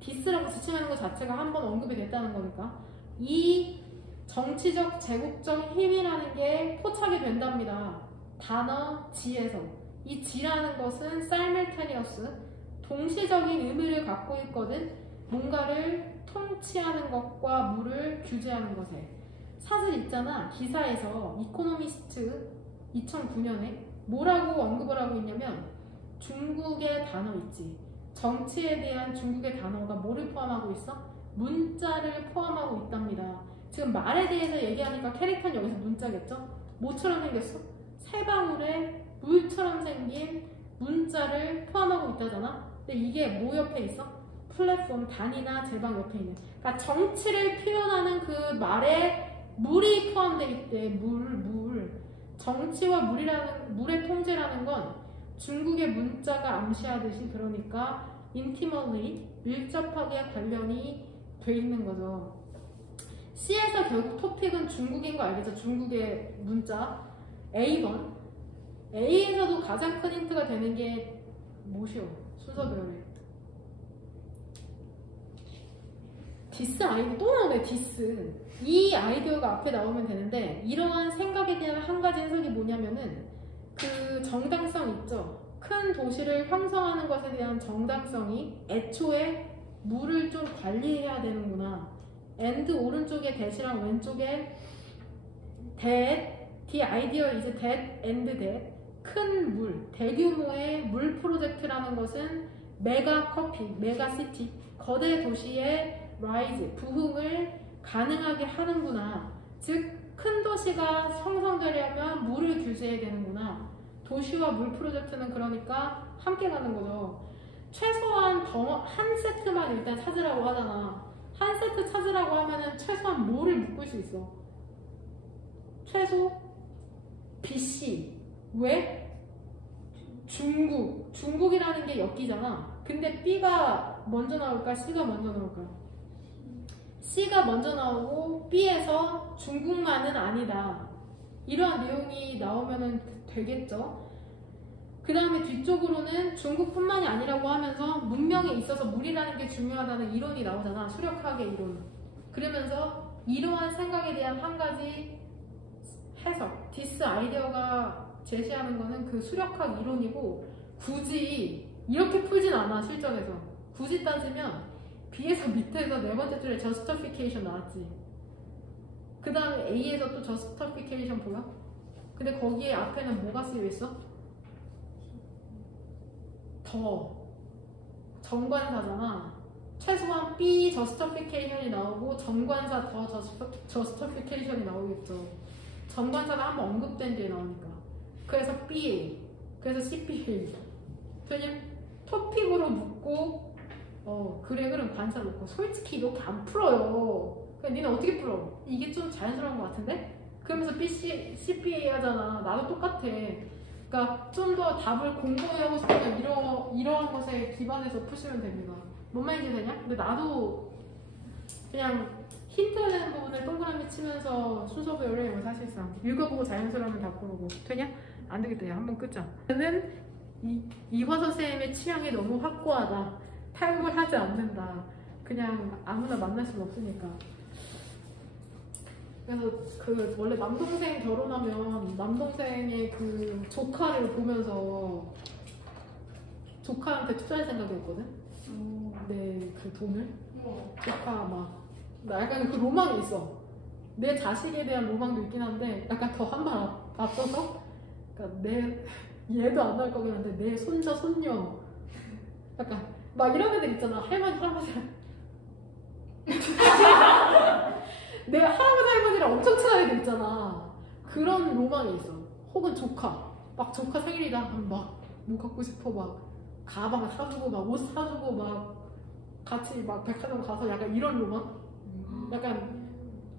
디스라고 지칭하는 것 자체가 한번 언급이 됐다는 거니까 이 정치적 제국적 힘이라는 게 포착이 된답니다. 단어 G에서. 이 G라는 것은 simultaneous, 동시적인 의미를 갖고 있거든. 뭔가를 통치하는 것과 물을 규제하는 것에. 사실 있잖아, 기사에서 이코노미스트 2009년에 뭐라고 언급을 하고 있냐면 중국의 단어 있지. 정치에 대한 중국의 단어가 뭐를 포함하고 있어? 문자를 포함하고 있답니다. 지금 말에 대해서 얘기하니까 캐릭터는 여기서 문자겠죠? 뭐처럼 생겼어? 세 방울의 물처럼 생긴 문자를 포함하고 있다잖아. 근데 이게 뭐 옆에 있어? 플랫폼, 단위나 제방 옆에 있는. 그러니까 정치를 표현하는 그 말에 물이 포함되어 있대. 물. 정치와 물의 통제라는 건 중국의 문자가 암시하듯이, 그러니까 intimately, 밀접하게 관련이 돼 있는 거죠. C에서 결국 토픽은 중국인 거 알겠죠? 중국의 문자. A번. A에서도 가장 큰 힌트가 되는 게 뭐시오? 순서별에. 디스 아이디어 또 나오네. 디스. 이 아이디어가 앞에 나오면 되는데, 이러한 생각에 대한 한 가지 해석이 뭐냐면은 그 정당성 있죠. 큰 도시를 형성하는 것에 대한 정당성이 애초에 물을 좀 관리해야 되는구나. and 오른쪽에 that이랑 왼쪽에 that, the idea is that and that. 큰 물, 대규모의 물 프로젝트라는 것은 메가 커피, 메가 시티, 거대 도시의 라이즈, 부흥을 가능하게 하는구나. 즉, 큰 도시가 형성되려면 물을 규제해야 되는구나. 도시와 물 프로젝트는 그러니까 함께 가는 거죠. 최소한 한 세트만 일단 찾으라고 하잖아. 한 세트 찾으라고 하면은 최소한 뭐를 묶을 수 있어? 최소 BC. 왜? 중국이라는 게 엮이잖아. 근데 B가 먼저 나올까? C가 먼저 나올까? C가 먼저 나오고 B에서 중국만은 아니다. 이러한 내용이 나오면 되겠죠. 그 다음에 뒤쪽으로는 중국뿐만이 아니라고 하면서 문명에 있어서 물이라는 게 중요하다는 이론이 나오잖아. 수력학의 이론. 그러면서 이러한 생각에 대한 한 가지 해석, 디스 아이디어가 제시하는 거는 그 수력학 이론이고, 굳이 이렇게 풀진 않아. 실전에서 굳이 따지면 B에서 밑에서 네 번째 줄에 justification 나왔지. 그 다음에 A에서 또 justification 보여? 근데 거기에 앞에는 뭐가 쓰여 있어? 더 정관사잖아. 최소한 B justification이 나오고 정관사 더 justification이 나오겠죠. 정관사가 한번 언급된 뒤에 나오니까. 그래서 B, 그래서 CPA. 그냥 토픽으로 묻고 그래 그럼 관사 놓고. 솔직히 이렇게 안 풀어요. 그냥 니네 어떻게 풀어? 이게 좀 자연스러운 것 같은데? 그러면서 CPA 하잖아. 나도 똑같아. 그러니까 좀 더 답을 공부하고 싶으면 이러한 것에 기반해서 푸시면 됩니다. 뭔 말인지 되냐? 근데 나도 그냥 힌트 되는 부분을 동그라미 치면서 순서 배우려고 사실상 읽어보고 자연스러우면 다 부르고. 되냐? 안 되겠다. 야, 한번 끄자. 저는 이화 선생님의 취향이 너무 확고하다. 타협을 하지 않는다. 그냥 아무나 만날 수는 없으니까. 그래서 그 원래 남동생 결혼하면 남동생의 그 조카를 보면서 조카한테 투자할 생각이었거든. 내 그 돈을 조카 막 나 약간 그 로망이 있어. 내 자식에 대한 로망도 있긴 한데 약간 더 한 발 앞서서, 그러니까 내 얘도 안 나올 거긴 한데 내 손자 손녀 약간 막 이런 애들 있잖아. 할머니 할아버지랑 내 할아버지 할머니랑 엄청 친한 애들 있잖아. 그런 로망이 있어. 혹은 조카 막 조카 생일이다 하면 막 뭐 갖고 싶어, 막 가방 사주고 막 옷 사주고 막 같이 막 백화점 가서 약간 이런 로망? 약간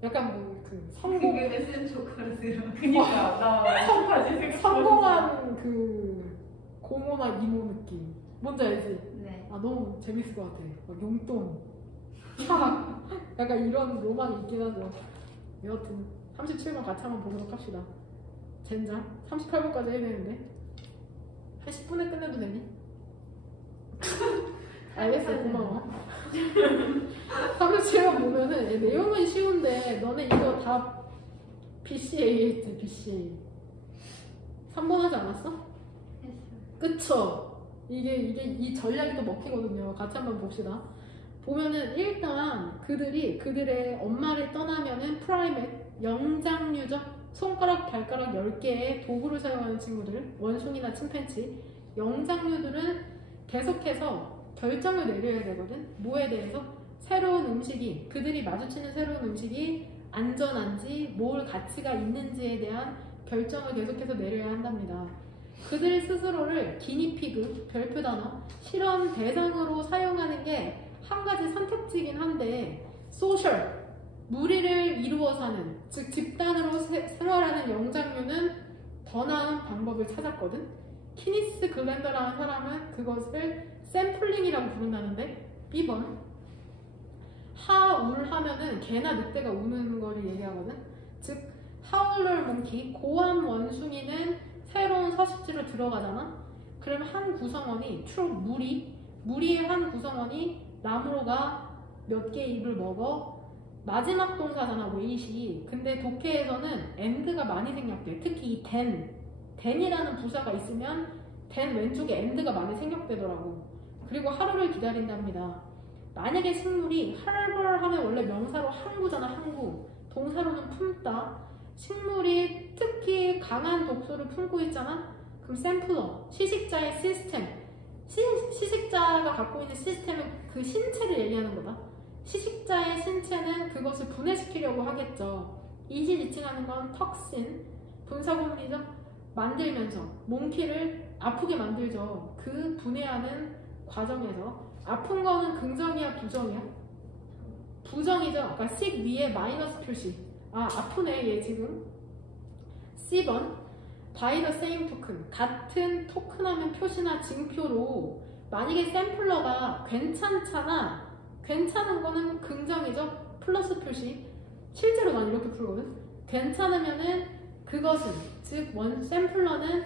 뭐 그 성공 그게 센 조카세요. 그니까 나 성공한 그 고모나 이모 느낌. 뭔지 알지? 네. 아 너무 재밌을 것 같아. 막 용돈 약간 이런 로망이 있긴 하죠. 여하튼 37번 같이 한번 보도록 합시다. 젠장 38번까지 해야 되는데 한 10분에 끝내도 되니? 알겠어, 고마워. 37번 보면은 내용은 쉬운데 너네 이거 다 BCA 했지. BCA 3번 하지 않았어? 했어요. 그쵸? 이게 이 전략이 또 먹히거든요. 같이 한번 봅시다. 보면은 일단 그들의 엄마를 떠나면은 프라이메트, 영장류적 손가락 발가락 10개의 도구를 사용하는 친구들, 원숭이나 침팬지. 영장류들은 계속해서 결정을 내려야 되거든. 뭐에 대해서? 새로운 음식이, 그들이 마주치는 새로운 음식이 안전한지 뭘 가치가 있는지에 대한 결정을 계속해서 내려야 한답니다. 그들 스스로를 기니피그, 별표 단어, 실험 대상으로 사용하는 게 한 가지 선택지긴 한데, 소셜, 무리를 이루어 사는, 즉 집단으로 생활하는 영장류는 더 나은 방법을 찾았거든. 키니스 글랜더라는 사람은 그것을 샘플링이라고 부른다는데, B번 하울하면은 개나 늑대가 우는 거를 얘기하거든. 즉 하울러 몽키, 고암 원숭이는 새로운 서식지로 들어가잖아. 그럼 한 구성원이 무리의 한 구성원이 나무로가 몇 개의 잎을 먹어. 마지막 동사잖아, 웨이시. 근데 독해에서는 end가 많이 생략돼. 특히 이 then이라는 부사가 있으면 then 왼쪽에 end가 많이 생략되더라고. 그리고 하루를 기다린답니다. 만약에 식물이 harbor 하면 원래 명사로 항구잖아, 항구. 동사로는 품다. 식물이 특히 강한 독소를 품고 있잖아. 그럼 샘플러, 시식자의 시스템. 시식자가 갖고 있는 시스템은 그 신체를 얘기하는 거다. 시식자의 신체는 그것을 분해시키려고 하겠죠. 이시지칭하는 건 턱신, 분사공기적 만들면서 몽키를 아프게 만들죠. 그 분해하는 과정에서 아픈 거는 긍정이야 부정이야? 부정이죠. 아까 sick 위에 마이너스 표시. 아 아프네 얘 지금. C번 by the same token 같은 토큰하면 표시나 징표로 만약에 샘플러가 괜찮잖아. 괜찮은 거는 긍정이죠. 플러스 표시. 실제로 난 이렇게 풀거든. 괜찮으면은 그것은 즉 샘플러는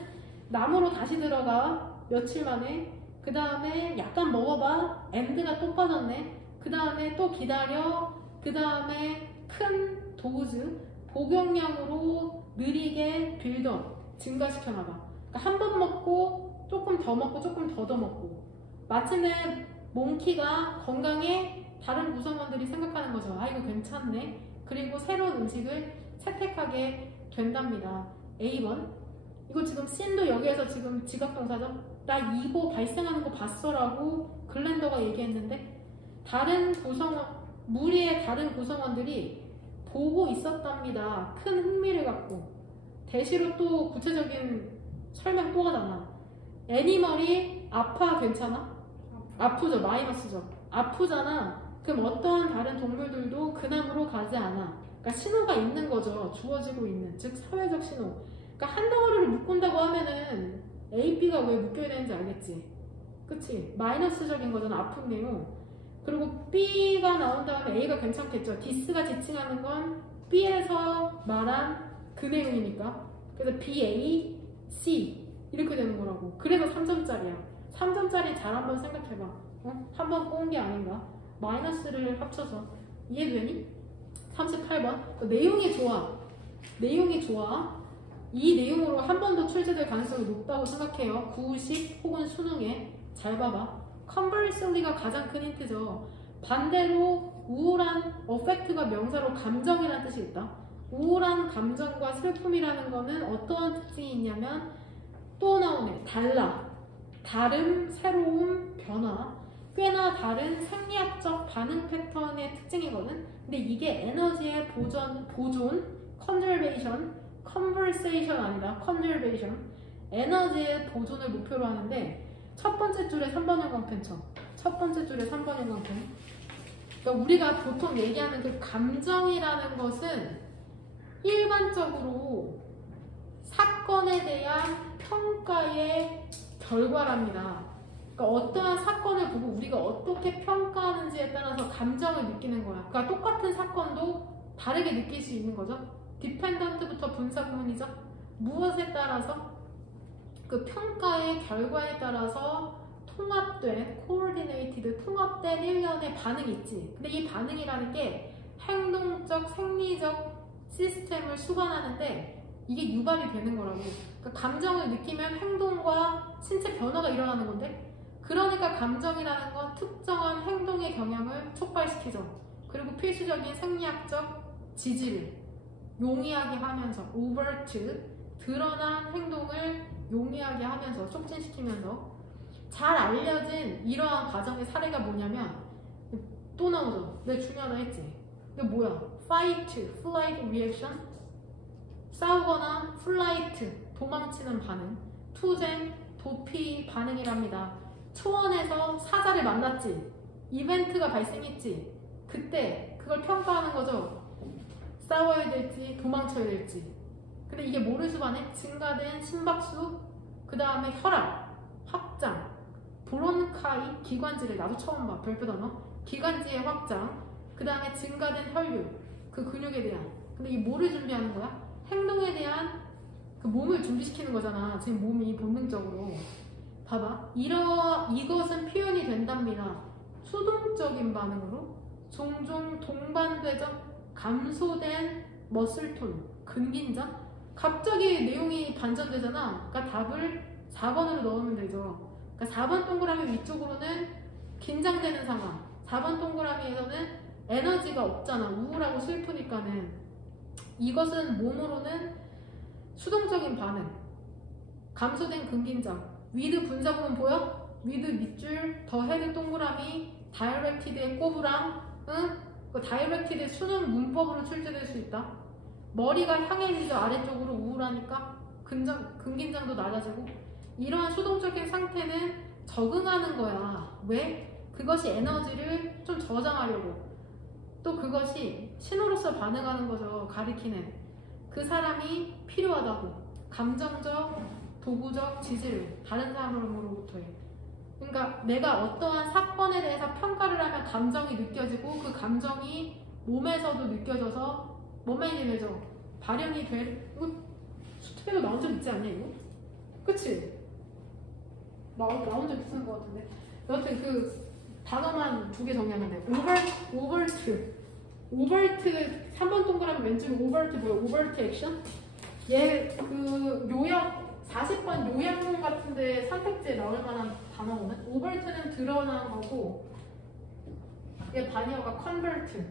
나무로 다시 들어가 며칠 만에 그 다음에 약간 먹어봐 엔드가 또 빠졌네 그 다음에 또 기다려 그 다음에 큰 도즈 복용량으로 느리게 빌드업 증가시켜나가 그러니까 한 번 먹고 조금 더 먹고 조금 더 먹고 마침내 몽키가 건강에 다른 구성원들이 생각하는 거죠. 아 이거 괜찮네. 그리고 새로운 음식을 채택하게 된답니다. A번 이거 지금 씬도 여기에서 지금 지각동사죠. 나 이거 발생하는 거 봤어라고 글렌더가 얘기했는데 무리의 다른 구성원들이 보고 있었답니다. 큰 흥미를 갖고 대시로 또 구체적인 설명 또 하잖아. 애니멀이 아파 괜찮아? 아프죠. 마이너스죠. 아프잖아. 그럼 어떠한 다른 동물들도 그 나무로 가지 않아. 그러니까 신호가 있는 거죠. 주어지고 있는. 즉 사회적 신호. 그러니까 한 덩어리를 묶은다고 하면은 A, B가 왜 묶여야 되는지 알겠지? 그치? 마이너스적인 거잖아. 아픈 내용. 그리고 B가 나온 다음에 A가 괜찮겠죠. 디스가 지칭하는 건 B에서 말한 그 내용이니까. 그래서 B, A, C 이렇게 되는 거라고. 그래서 3점짜리야. 3점짜리 잘 한번 생각해봐. 어? 한번 꼬은 게 아닌가? 마이너스를 합쳐서. 이해되니? 38번. 내용이 좋아. 내용이 좋아. 이 내용으로 한 번 더 출제될 가능성이 높다고 생각해요. 구식 혹은 수능에. 잘 봐봐. conversely가 가장 큰 힌트죠. 반대로 우울한 affect가 명사로 감정이라는 뜻이 있다. 우울한 감정과 슬픔이라는 거는 어떠한 특징이 있냐면 또 나오네. 달라. 다름, 새로움, 변화. 꽤나 다른 생리학적 반응 패턴의 특징이거든. 근데 이게 에너지의 보존, conservation, conversation 아니다. conservation. 에너지의 보존을 목표로 하는데 첫 번째 줄에 3번 형광펜 쳐. 첫 번째 줄에 3번 형광펜. 그러니까 우리가 보통 얘기하는 그 감정이라는 것은 일반적으로 사건에 대한 평가의 결과랍니다. 그러니까 어떠한 사건을 보고 우리가 어떻게 평가하는지에 따라서 감정을 느끼는 거야. 그러니까 똑같은 사건도 다르게 느낄 수 있는 거죠. 디펜던트부터 분사구문이죠. 무엇에 따라서? 그 평가의 결과에 따라서 통합된, coordinated, 통합된 일련의 반응이 있지. 근데 이 반응이라는 게 행동적, 생리적 시스템을 수반하는데 이게 유발이 되는 거라고. 그러니까 감정을 느끼면 행동과 신체 변화가 일어나는 건데 그러니까 감정이라는 건 특정한 행동의 경향을 촉발시키죠. 그리고 필수적인 생리학적 지지를 용이하게 하면서 overt, 드러난 행동을 용이하게 하면서 촉진시키면서 잘 알려진 이러한 과정의 사례가 뭐냐면 또 나오죠. 내가 중요하다 했지. 이게 뭐야? fight, flight reaction 싸우거나 flight 도망치는 반응 투쟁, 도피 반응이랍니다. 초원에서 사자를 만났지. 이벤트가 발생했지. 그때 그걸 평가하는 거죠. 싸워야 될지 도망쳐야 될지. 근데 이게 뭐를 수반해? 증가된 심박수, 그 다음에 혈압, 확장, 브론카이, 기관지를 나도 처음 봐. 별표 단어. 기관지의 확장, 그 다음에 증가된 혈류, 그 근육에 대한. 근데 이게 뭐를 준비하는 거야? 행동에 대한 그 몸을 준비시키는 거잖아. 지금 몸이 본능적으로. 봐봐. 이것은 표현이 된답니다. 수동적인 반응으로 종종 동반되죠. 감소된 머슬톤, 근긴장. 갑자기 내용이 반전되잖아. 그러니까 답을 4번으로 넣으면 되죠. 그러니까 4번 동그라미 위쪽으로는 긴장되는 상황. 4번 동그라미에서는 에너지가 없잖아. 우울하고 슬프니까는. 이것은 몸으로는 수동적인 반응. 감소된 근긴장. 위드 분자구문 보여? 위드 밑줄, 더 헤드 동그라미, 다이렉티드의 꼬부랑, 응? 그 다이렉티드 수능 문법으로 출제될 수 있다. 머리가 향해지죠. 아래쪽으로 우울하니까 근긴장도 낮아지고. 이러한 수동적인 상태는 적응하는 거야. 왜? 그것이 에너지를 좀 저장하려고. 또 그것이 신호로서 반응하는 거죠. 가리키는. 그 사람이 필요하다고. 감정적, 도구적 지지를 다른 사람으로부터의. 그러니까 내가 어떠한 사건에 대해서 평가를 하면 감정이 느껴지고 그 감정이 몸에서도 느껴져서 몸에 되죠. 발현이 될. 이거 수트에도 나온 적 있지 않냐 이거? 그치? 나온 적 있는 것 같은데. 여튼 그 단어만 2개 정리하면 돼. 오버트 3번 동그라미 왼쪽에 오버트 뭐야? 오버트 액션? 얘 그 요약 40번 요약문 같은데 선택지에 나올 만한 단어거든. 오버트는 드러난 거고 얘 반이어가 컨버트예요.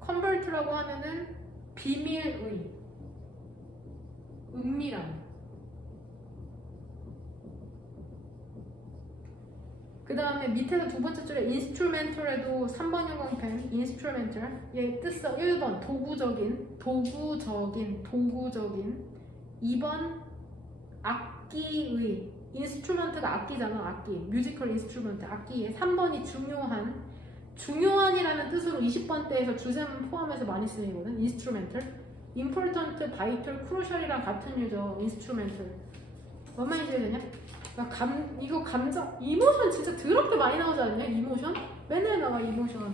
컨버트라고 하면은 비밀의, 은밀한. 그 다음에 밑에서 2번째 줄에 인스트루멘털에도 3번 형광펜 인스트루멘털 얘 뜻서 1번 도구적인 2번 악기의 인스트루먼트가 악기잖아. 악기 뮤지컬 인스트루먼트 악기에 3번이 중요한이라는 뜻으로 20번대에서 주제문 포함해서 많이 쓰이거든. 인스트루멘털 important, vital, crucial이랑 같은 유죠. 인스트루멘털 뭔 말인지 이해되냐? 이거 감정, 이모션 진짜 더럽게 많이 나오지 않냐? 이모션? 맨날 나와 이모션.